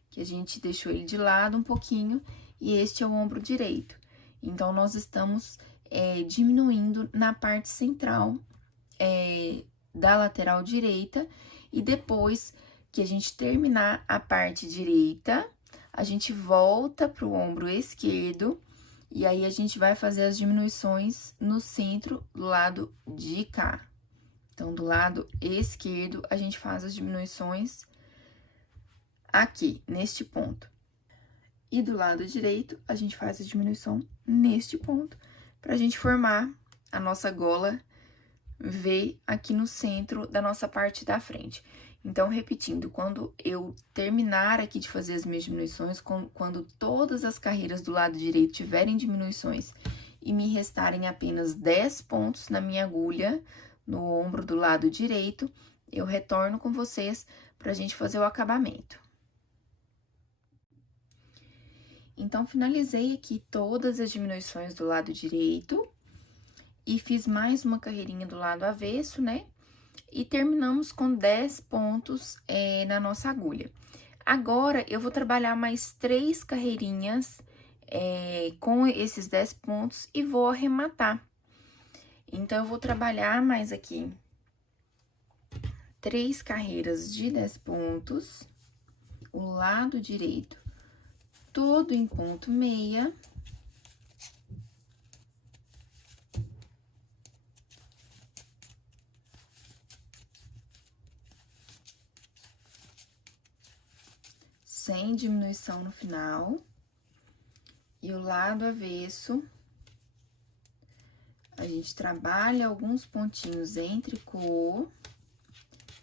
que a gente deixou ele de lado um pouquinho, e este é o ombro direito. Então, nós estamos diminuindo na parte central da lateral direita, e depois que a gente terminar a parte direita, a gente volta pro ombro esquerdo, e aí a gente vai fazer as diminuições no centro do lado de cá. Então, do lado esquerdo, a gente faz as diminuições aqui, neste ponto. E do lado direito, a gente faz a diminuição neste ponto, pra gente formar a nossa gola V aqui no centro da nossa parte da frente. Então, repetindo, quando eu terminar aqui de fazer as minhas diminuições, quando todas as carreiras do lado direito tiverem diminuições e me restarem apenas 10 pontos na minha agulha, no ombro do lado direito, eu retorno com vocês pra gente fazer o acabamento. Então, finalizei aqui todas as diminuições do lado direito e fiz mais uma carreirinha do lado avesso, né? E terminamos com 10 pontos na nossa agulha. Agora, eu vou trabalhar mais 3 carreirinhas com esses 10 pontos e vou arrematar. Então, eu vou trabalhar mais aqui 3 carreiras de 10 pontos, o lado direito todo em ponto meia. Sem diminuição no final. E o lado avesso, a gente trabalha alguns pontinhos em tricô,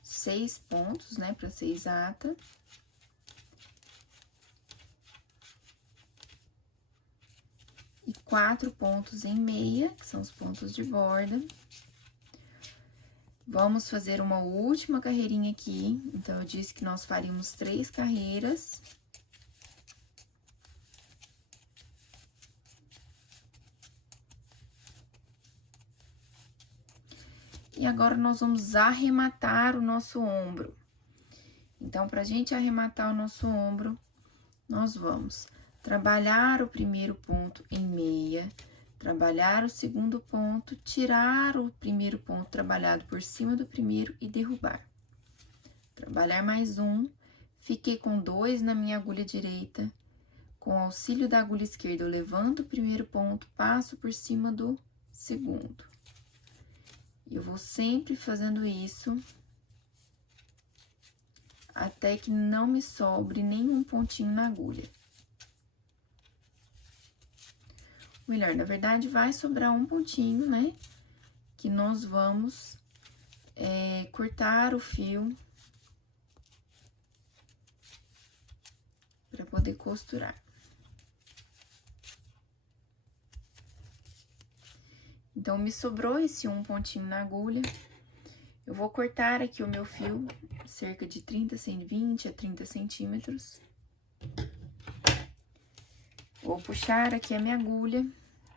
6 pontos, né, pra ser exata. E 4 pontos em meia, que são os pontos de borda. Vamos fazer uma última carreirinha aqui. Então, eu disse que nós faríamos 3 carreiras. E agora, nós vamos arrematar o nosso ombro. Então, pra gente arrematar o nosso ombro, nós vamos trabalhar o primeiro ponto em meia, trabalhar o segundo ponto, tirar o primeiro ponto trabalhado por cima do primeiro e derrubar. Trabalhar mais um, fiquei com 2 na minha agulha direita, Com o auxílio da agulha esquerda, eu levanto o primeiro ponto, passo por cima do segundo. Eu vou sempre fazendo isso até que não me sobre nenhum pontinho na agulha. Melhor, na verdade, vai sobrar um pontinho, né? Que nós vamos cortar o fio para poder costurar. Então, me sobrou esse um pontinho na agulha. Eu vou cortar aqui o meu fio, cerca de 20 a 30 centímetros. Vou puxar aqui a minha agulha,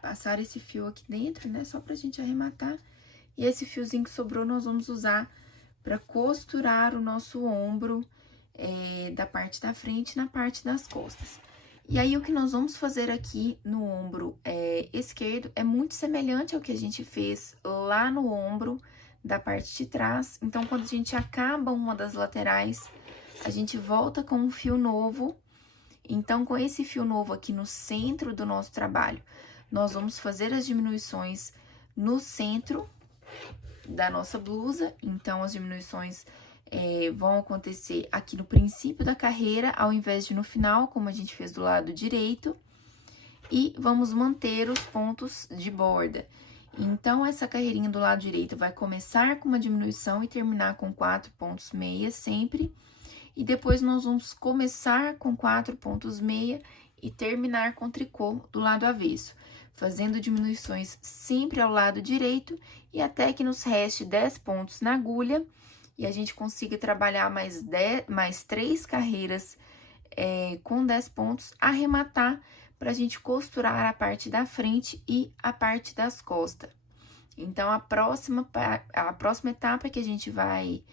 passar esse fio aqui dentro, né? Só pra gente arrematar. E esse fiozinho que sobrou, nós vamos usar pra costurar o nosso ombro da parte da frente na parte das costas. E aí, o que nós vamos fazer aqui no ombro esquerdo é muito semelhante ao que a gente fez lá no ombro da parte de trás. Então, quando a gente acaba uma das laterais, a gente volta com um fio novo. Então, com esse fio novo aqui no centro do nosso trabalho, nós vamos fazer as diminuições no centro da nossa blusa. Então, as diminuições vão acontecer aqui no princípio da carreira, ao invés de no final, como a gente fez do lado direito. E vamos manter os pontos de borda. Então, essa carreirinha do lado direito vai começar com uma diminuição e terminar com 4 pontos meia sempre. E depois, nós vamos começar com 4 pontos meia e terminar com tricô do lado avesso, fazendo diminuições sempre ao lado direito e até que nos reste 10 pontos na agulha e a gente consiga trabalhar mais 3 carreiras com 10 pontos, arrematar para a gente costurar a parte da frente e a parte das costas. Então, a próxima etapa que a gente vai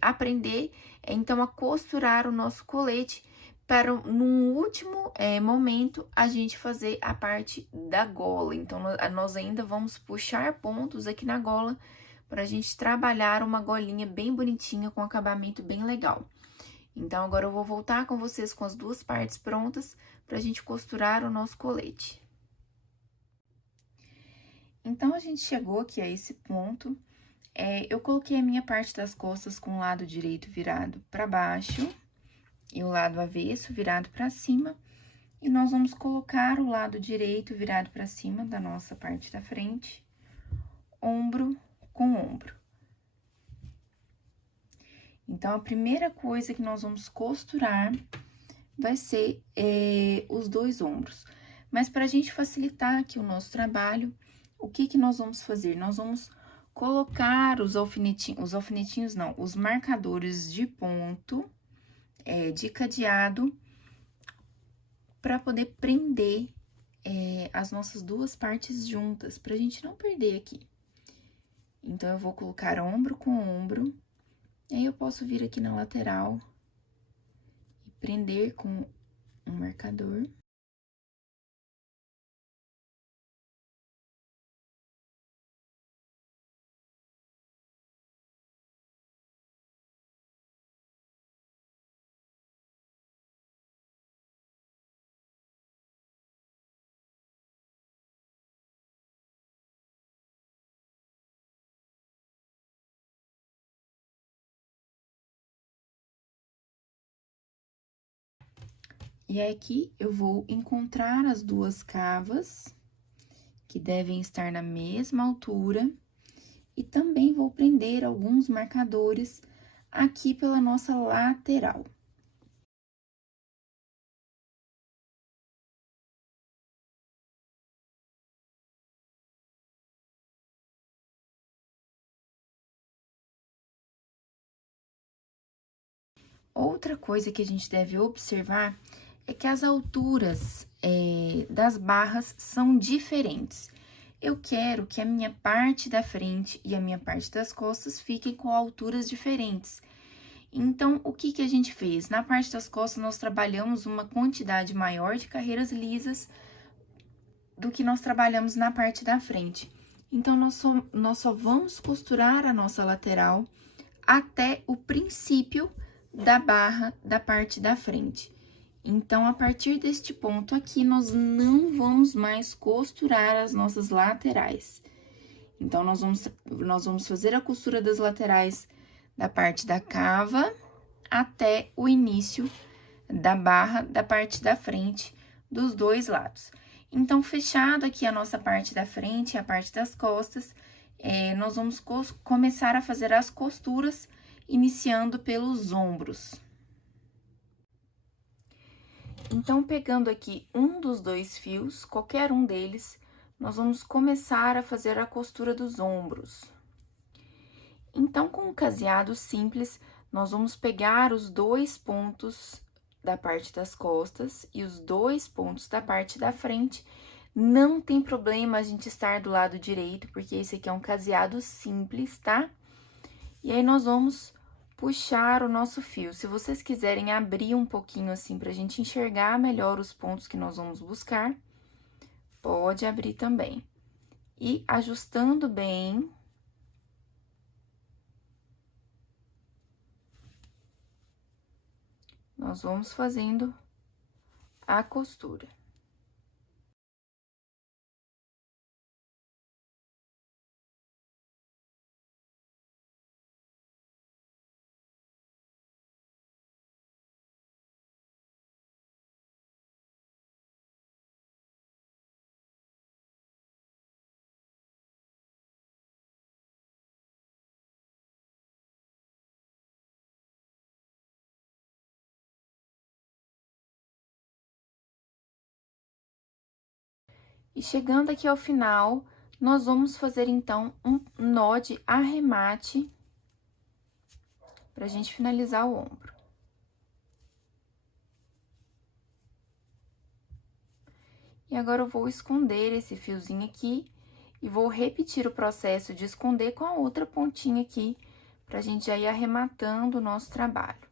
aprender é, então, a costurar o nosso colete para, num último momento, a gente fazer a parte da gola. Então, nós ainda vamos puxar pontos aqui na gola para a gente trabalhar uma golinha bem bonitinha, com acabamento bem legal. Então, agora eu vou voltar com vocês com as duas partes prontas para a gente costurar o nosso colete. Então, a gente chegou aqui a esse ponto. Eu coloquei a minha parte das costas com o lado direito virado para baixo e o lado avesso virado para cima. E nós vamos colocar o lado direito virado para cima da nossa parte da frente, ombro com ombro. Então, a primeira coisa que nós vamos costurar vai ser os dois ombros. Mas, para a gente facilitar aqui o nosso trabalho, o que nós vamos fazer? Nós vamos colocar os alfinetinhos não, os marcadores de ponto, de cadeado, para poder prender as nossas duas partes juntas, pra gente não perder aqui. Então, eu vou colocar ombro com ombro, e aí eu posso vir aqui na lateral e prender com um marcador. E aqui, eu vou encontrar as duas cavas, que devem estar na mesma altura, e também vou prender alguns marcadores aqui pela nossa lateral. Outra coisa que a gente deve observar é que as alturas das barras são diferentes. Eu quero que a minha parte da frente e a minha parte das costas fiquem com alturas diferentes. Então, o que a gente fez? Na parte das costas, nós trabalhamos uma quantidade maior de carreiras lisas do que nós trabalhamos na parte da frente. Então, nós só vamos costurar a nossa lateral até o princípio da barra da parte da frente. Então, a partir deste ponto aqui, nós não vamos mais costurar as nossas laterais. Então, nós vamos fazer a costura das laterais da parte da cava até o início da barra da parte da frente dos dois lados. Então, fechado aqui a nossa parte da frente e a parte das costas, nós vamos começar a fazer as costuras, iniciando pelos ombros. Então, pegando aqui um dos dois fios, qualquer um deles, nós vamos começar a fazer a costura dos ombros. Então, com o caseado simples, nós vamos pegar os dois pontos da parte das costas e os dois pontos da parte da frente. Não tem problema a gente estar do lado direito, porque esse aqui é um caseado simples, tá? E aí, nós vamos puxar o nosso fio. Se vocês quiserem abrir um pouquinho assim pra gente enxergar melhor os pontos que nós vamos buscar, pode abrir também. E ajustando bem, nós vamos fazendo a costura. E chegando aqui ao final, nós vamos fazer, então, um nó de arremate pra gente finalizar o ombro. E agora, eu vou esconder esse fiozinho aqui e vou repetir o processo de esconder com a outra pontinha aqui, pra gente já ir arrematando o nosso trabalho.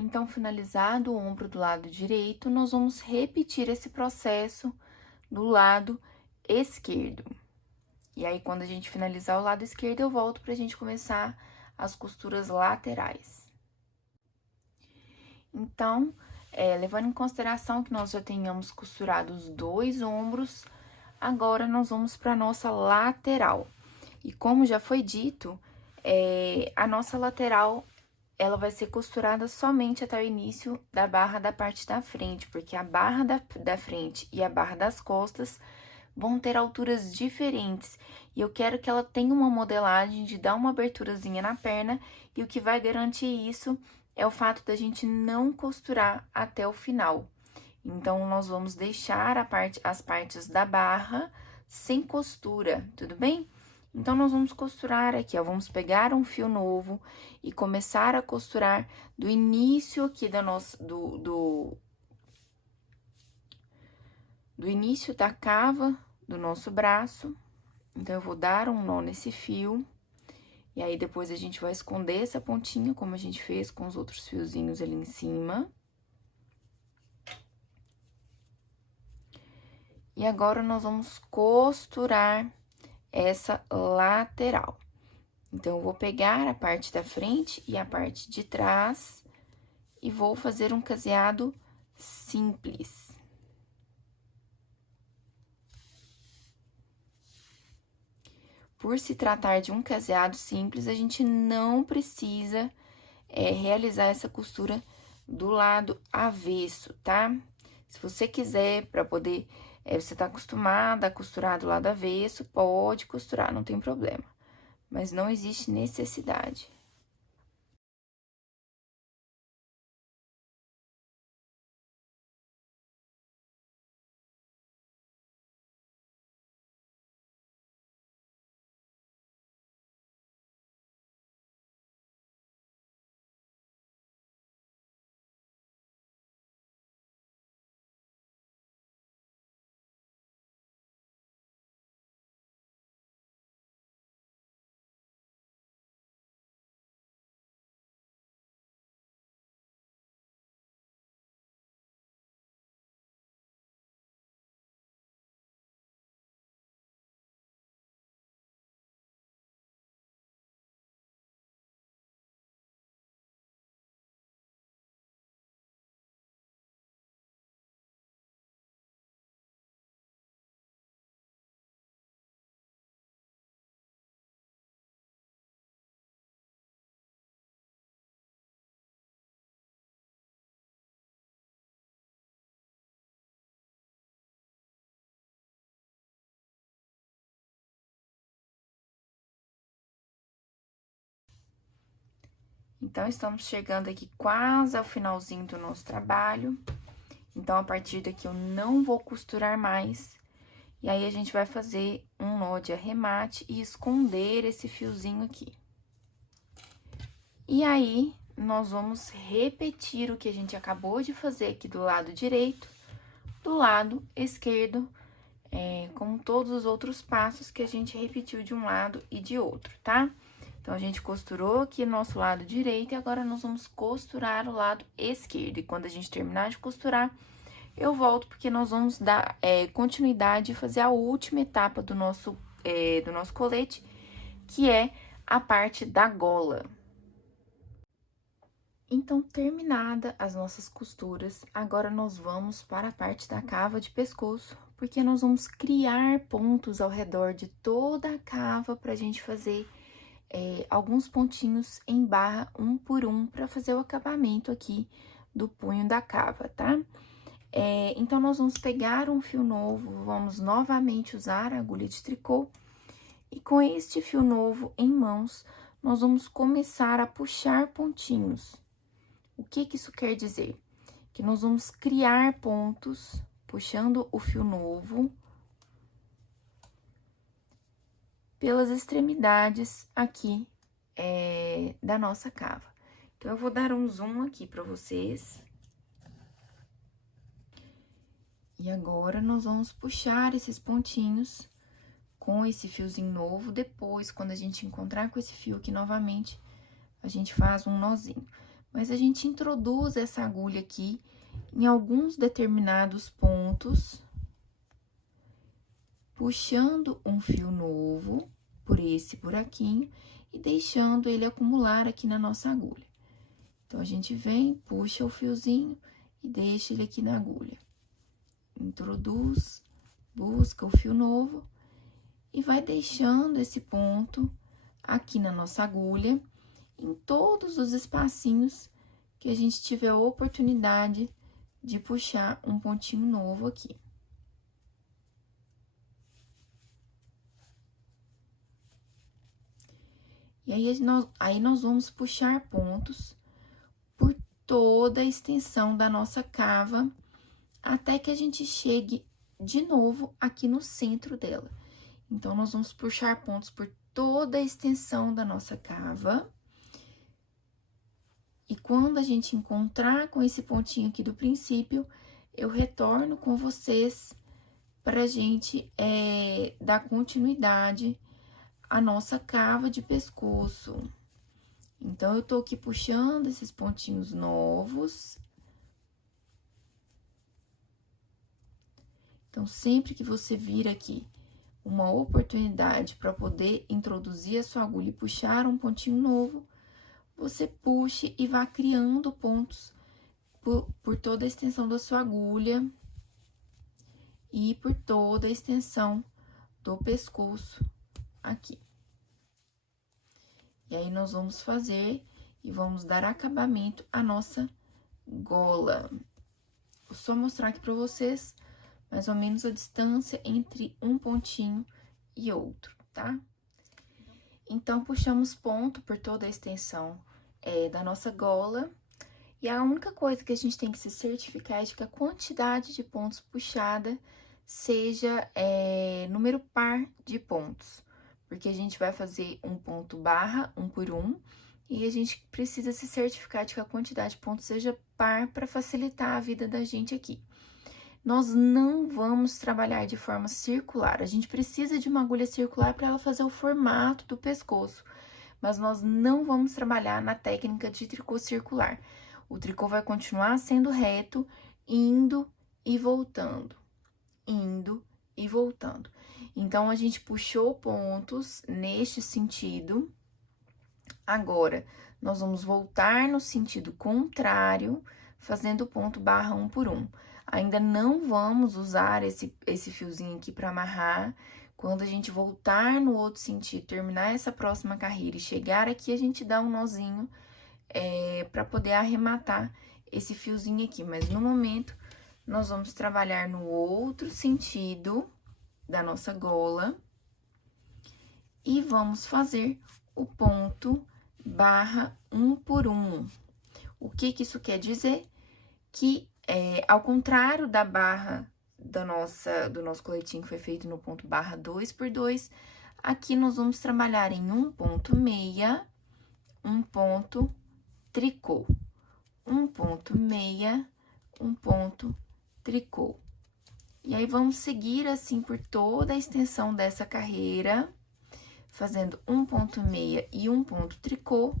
Então, finalizado o ombro do lado direito, nós vamos repetir esse processo do lado esquerdo. E aí, quando a gente finalizar o lado esquerdo, eu volto pra gente começar as costuras laterais. Então, levando em consideração que nós já tenhamos costurado os dois ombros, agora nós vamos pra nossa lateral. E como já foi dito, a nossa lateral, ela vai ser costurada somente até o início da barra da parte da frente, porque a barra da frente e a barra das costas vão ter alturas diferentes. E eu quero que ela tenha uma modelagem de dar uma aberturazinha na perna, e o que vai garantir isso é o fato da gente não costurar até o final. Então, nós vamos deixar as partes da barra sem costura, tudo bem? Então, nós vamos costurar aqui, ó, vamos pegar um fio novo e começar a costurar do início aqui do início da cava do nosso braço. Então, eu vou dar um nó nesse fio, e aí depois a gente vai esconder essa pontinha, como a gente fez com os outros fiozinhos ali em cima. E agora, nós vamos costurar essa lateral. Então, eu vou pegar a parte da frente e a parte de trás e vou fazer um caseado simples. Por se tratar de um caseado simples, a gente não precisa realizar essa costura do lado avesso, tá? Se você quiser, para poder, você tá acostumada a costurar do lado avesso, pode costurar, não tem problema. Mas não existe necessidade. Então, estamos chegando aqui quase ao finalzinho do nosso trabalho. Então, a partir daqui, eu não vou costurar mais. E aí, a gente vai fazer um nó de arremate e esconder esse fiozinho aqui. E aí, nós vamos repetir o que a gente acabou de fazer aqui do lado direito, do lado esquerdo, como todos os outros passos que a gente repetiu de um lado e de outro, tá? Então, a gente costurou aqui o nosso lado direito e agora nós vamos costurar o lado esquerdo. E quando a gente terminar de costurar, eu volto porque nós vamos dar continuidade e fazer a última etapa do nosso colete, que é a parte da gola. Então, terminada as nossas costuras, agora nós vamos para a parte da cava de pescoço, porque nós vamos criar pontos ao redor de toda a cava para a gente fazer alguns pontinhos em barra, um por um, para fazer o acabamento aqui do punho da cava, tá? Então, nós vamos pegar um fio novo, vamos novamente usar a agulha de tricô, e com este fio novo em mãos, nós vamos começar a puxar pontinhos. O que isso quer dizer? Que nós vamos criar pontos, puxando o fio novo pelas extremidades aqui da nossa cava. Então, eu vou dar um zoom aqui para vocês. E agora, nós vamos puxar esses pontinhos com esse fiozinho novo. Depois, quando a gente encontrar com esse fio aqui novamente, a gente faz um nozinho. Mas a gente introduz essa agulha aqui em alguns determinados pontos, puxando um fio novo por esse buraquinho e deixando ele acumular aqui na nossa agulha. Então, a gente vem, puxa o fiozinho e deixa ele aqui na agulha. Introduz, busca o fio novo e vai deixando esse ponto aqui na nossa agulha, em todos os espacinhos que a gente tiver a oportunidade de puxar um pontinho novo aqui. E aí nós vamos puxar pontos por toda a extensão da nossa cava, até que a gente chegue de novo aqui no centro dela. Então, nós vamos puxar pontos por toda a extensão da nossa cava. E quando a gente encontrar com esse pontinho aqui do princípio, eu retorno com vocês pra gente dar continuidade à nossa cava de pescoço. Então, eu tô aqui puxando esses pontinhos novos. Então, sempre que você vir aqui uma oportunidade para poder introduzir a sua agulha e puxar um pontinho novo, você puxe e vá criando pontos por toda a extensão da sua agulha e por toda a extensão do pescoço aqui. E aí, nós vamos fazer e vamos dar acabamento à nossa gola. Vou só mostrar aqui para vocês mais ou menos a distância entre um pontinho e outro, tá? Então, puxamos ponto por toda a extensão da nossa gola. E a única coisa que a gente tem que se certificar é de que a quantidade de pontos puxada seja número par de pontos. Porque a gente vai fazer um ponto barra, um por um, e a gente precisa se certificar de que a quantidade de pontos seja par para facilitar a vida da gente aqui. Nós não vamos trabalhar de forma circular. A gente precisa de uma agulha circular para ela fazer o formato do pescoço, mas nós não vamos trabalhar na técnica de tricô circular. O tricô vai continuar sendo reto, indo e voltando, indo e voltando. Então, a gente puxou pontos neste sentido. Agora, nós vamos voltar no sentido contrário, fazendo ponto barra um por um. Ainda não vamos usar esse fiozinho aqui para amarrar. Quando a gente voltar no outro sentido, terminar essa próxima carreira e chegar aqui, a gente dá um nozinho para poder arrematar esse fiozinho aqui. Mas no momento, nós vamos trabalhar no outro sentido da nossa gola e vamos fazer o ponto barra 1 por 1. O que isso quer dizer? Que, ao contrário da barra do nosso coletinho que foi feito no ponto barra 2 por 2, aqui nós vamos trabalhar em um ponto meia, um ponto tricô, um ponto meia, um ponto tricô. E aí, vamos seguir assim por toda a extensão dessa carreira, fazendo um ponto meia e um ponto tricô,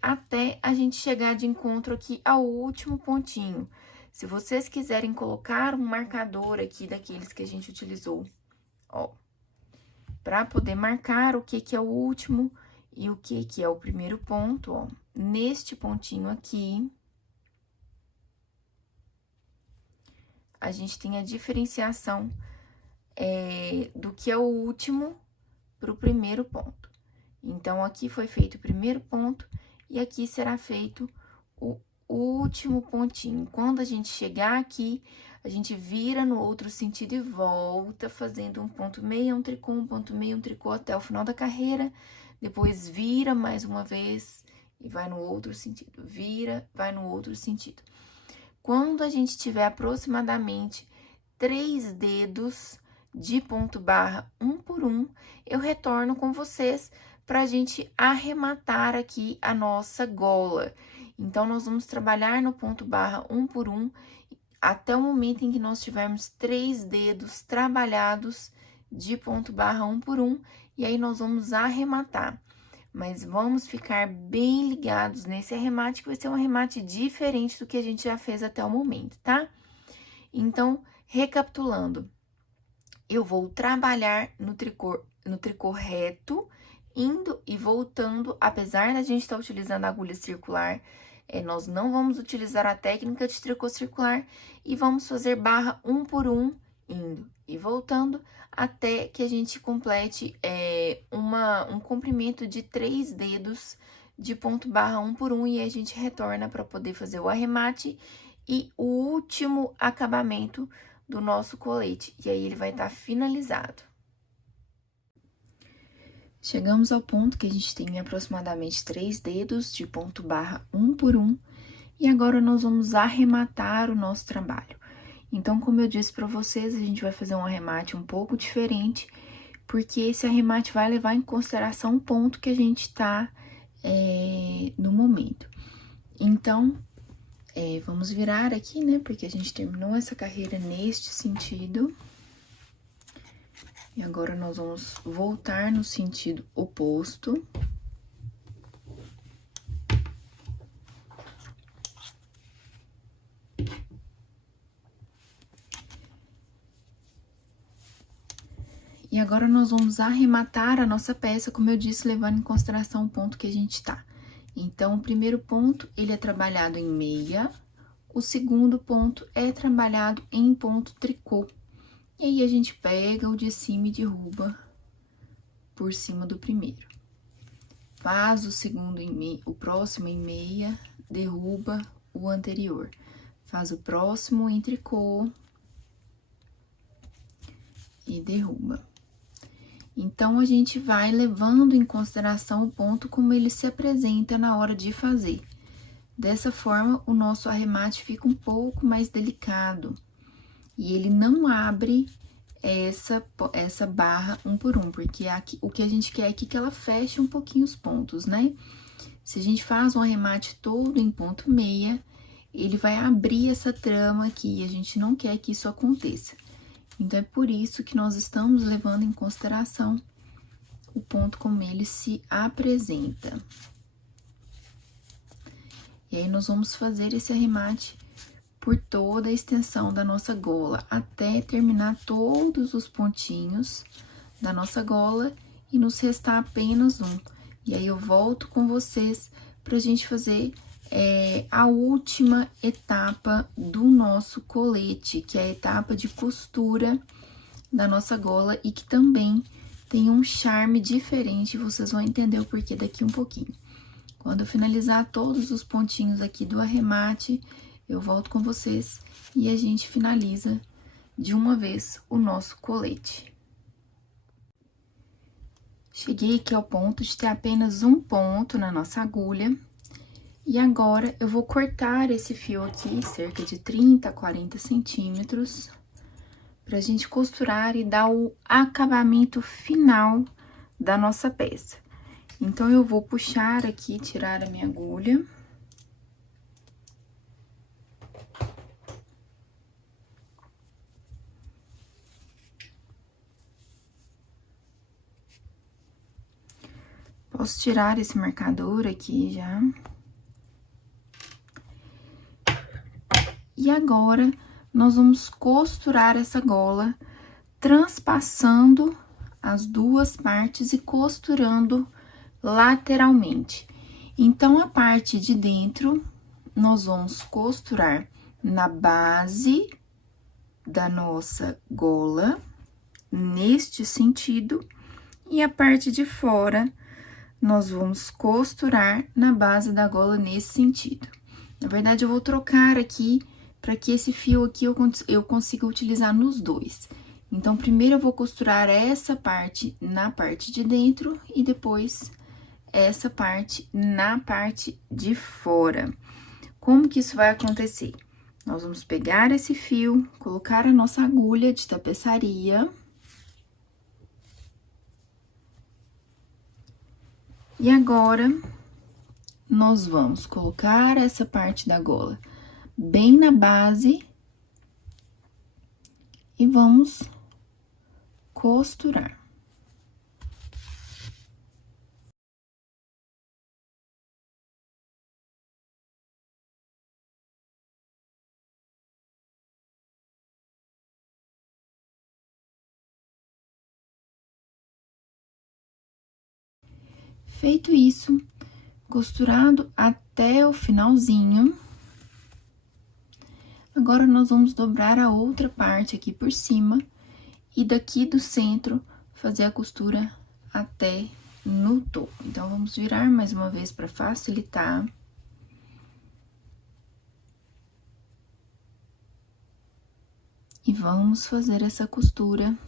até a gente chegar de encontro aqui ao último pontinho. Se vocês quiserem colocar um marcador aqui daqueles que a gente utilizou, ó, para poder marcar o que é o último e o que é o primeiro ponto, ó, neste pontinho aqui, a gente tem a diferenciação do que é o último para o primeiro ponto. Então, aqui foi feito o primeiro ponto e aqui será feito o último pontinho. Quando a gente chegar aqui, a gente vira no outro sentido e volta fazendo um ponto meia, um tricô, um ponto meia, um tricô até o final da carreira. Depois vira mais uma vez e vai no outro sentido. Vira, vai no outro sentido. Quando a gente tiver aproximadamente 3 dedos de ponto barra 1 por 1, eu retorno com vocês para a gente arrematar aqui a nossa gola. Então, nós vamos trabalhar no ponto barra 1 por 1 até o momento em que nós tivermos 3 dedos trabalhados de ponto barra 1 por 1, e aí nós vamos arrematar. Mas vamos ficar bem ligados nesse arremate, que vai ser um arremate diferente do que a gente já fez até o momento, tá? Então, recapitulando, eu vou trabalhar no tricô reto, indo e voltando, apesar da gente estar utilizando a agulha circular, nós não vamos utilizar a técnica de tricô circular e vamos fazer barra 1 por 1, indo e voltando, até que a gente complete um comprimento de 3 dedos de ponto barra 1 por 1, e a gente retorna para poder fazer o arremate e o último acabamento do nosso colete, e aí ele vai estar finalizado. Chegamos ao ponto que a gente tem aproximadamente 3 dedos de ponto barra 1 por 1, e agora nós vamos arrematar o nosso trabalho. Então, como eu disse para vocês, a gente vai fazer um arremate um pouco diferente, porque esse arremate vai levar em consideração o ponto que a gente tá no momento. Então, vamos virar aqui, né, porque a gente terminou essa carreira neste sentido. E agora, nós vamos voltar no sentido oposto. E agora, nós vamos arrematar a nossa peça, como eu disse, levando em consideração o ponto que a gente tá. Então, o primeiro ponto, ele é trabalhado em meia, o segundo ponto é trabalhado em ponto tricô. E aí, a gente pega o de cima e derruba por cima do primeiro. Faz o próximo em meia, derruba o anterior. Faz o próximo em tricô e derruba. Então, a gente vai levando em consideração o ponto como ele se apresenta na hora de fazer. Dessa forma, o nosso arremate fica um pouco mais delicado. E ele não abre essa barra 1 por 1, porque aqui, o que a gente quer aqui é que ela feche um pouquinho os pontos, né? Se a gente faz um arremate todo em ponto meia, ele vai abrir essa trama aqui, e a gente não quer que isso aconteça. Então, é por isso que nós estamos levando em consideração o ponto como ele se apresenta. E aí, nós vamos fazer esse arremate por toda a extensão da nossa gola, até terminar todos os pontinhos da nossa gola e nos restar apenas um. E aí, eu volto com vocês pra gente fazer a última etapa do nosso colete, que é a etapa de costura da nossa gola e que também tem um charme diferente, vocês vão entender o porquê daqui um pouquinho. Quando eu finalizar todos os pontinhos aqui do arremate, eu volto com vocês e a gente finaliza de uma vez o nosso colete. Cheguei aqui ao ponto de ter apenas um ponto na nossa agulha. E agora, eu vou cortar esse fio aqui, cerca de 30 a 40 centímetros, pra gente costurar e dar o acabamento final da nossa peça. Então, eu vou puxar aqui, tirar a minha agulha. Posso tirar esse marcador aqui já. E agora, nós vamos costurar essa gola, transpassando as duas partes e costurando lateralmente. Então, a parte de dentro, nós vamos costurar na base da nossa gola, neste sentido, e a parte de fora, nós vamos costurar na base da gola nesse sentido. Na verdade, eu vou trocar aqui para que esse fio aqui eu consiga utilizar nos dois. Então, primeiro eu vou costurar essa parte na parte de dentro e depois essa parte na parte de fora. Como que isso vai acontecer? Nós vamos pegar esse fio, colocar a nossa agulha de tapeçaria. E agora, nós vamos colocar essa parte da gola bem na base e vamos costurar. Feito isso, costurado até o finalzinho, agora nós vamos dobrar a outra parte aqui por cima e daqui do centro fazer a costura até no topo. Então, vamos virar mais uma vez para facilitar. E vamos fazer essa costura.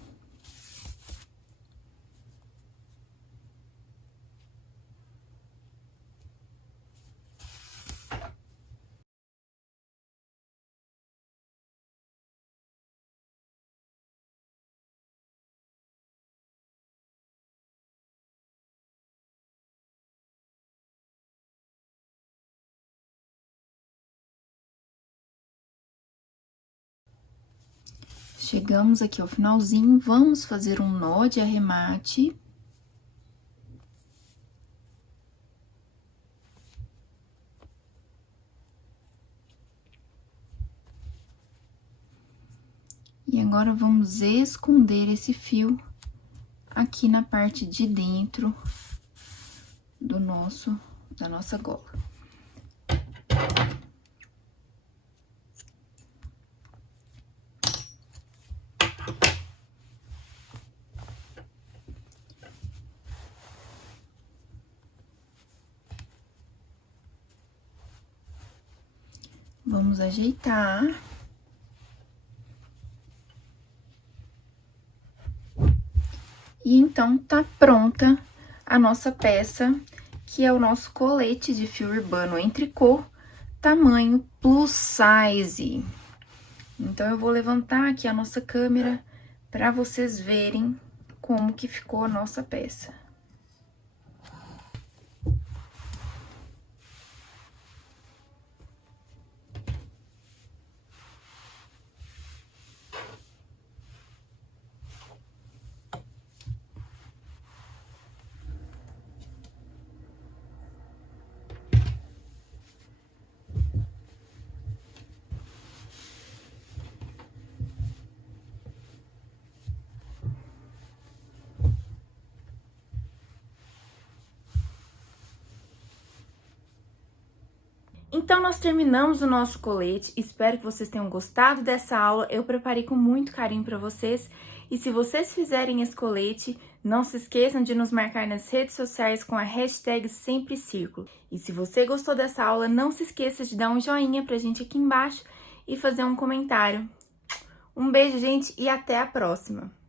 Chegamos aqui ao finalzinho, vamos fazer um nó de arremate. E agora, vamos esconder esse fio aqui na parte de dentro da nossa gola. Vamos ajeitar. E então, tá pronta a nossa peça, que é o nosso colete de fio urbano em tricô, tamanho plus size. Então, eu vou levantar aqui a nossa câmera para vocês verem como que ficou a nossa peça. Então, nós terminamos o nosso colete, espero que vocês tenham gostado dessa aula, eu preparei com muito carinho para vocês. E se vocês fizerem esse colete, não se esqueçam de nos marcar nas redes sociais com a hashtag SempreCírculo. E se você gostou dessa aula, não se esqueça de dar um joinha pra gente aqui embaixo e fazer um comentário. Um beijo, gente, e até a próxima!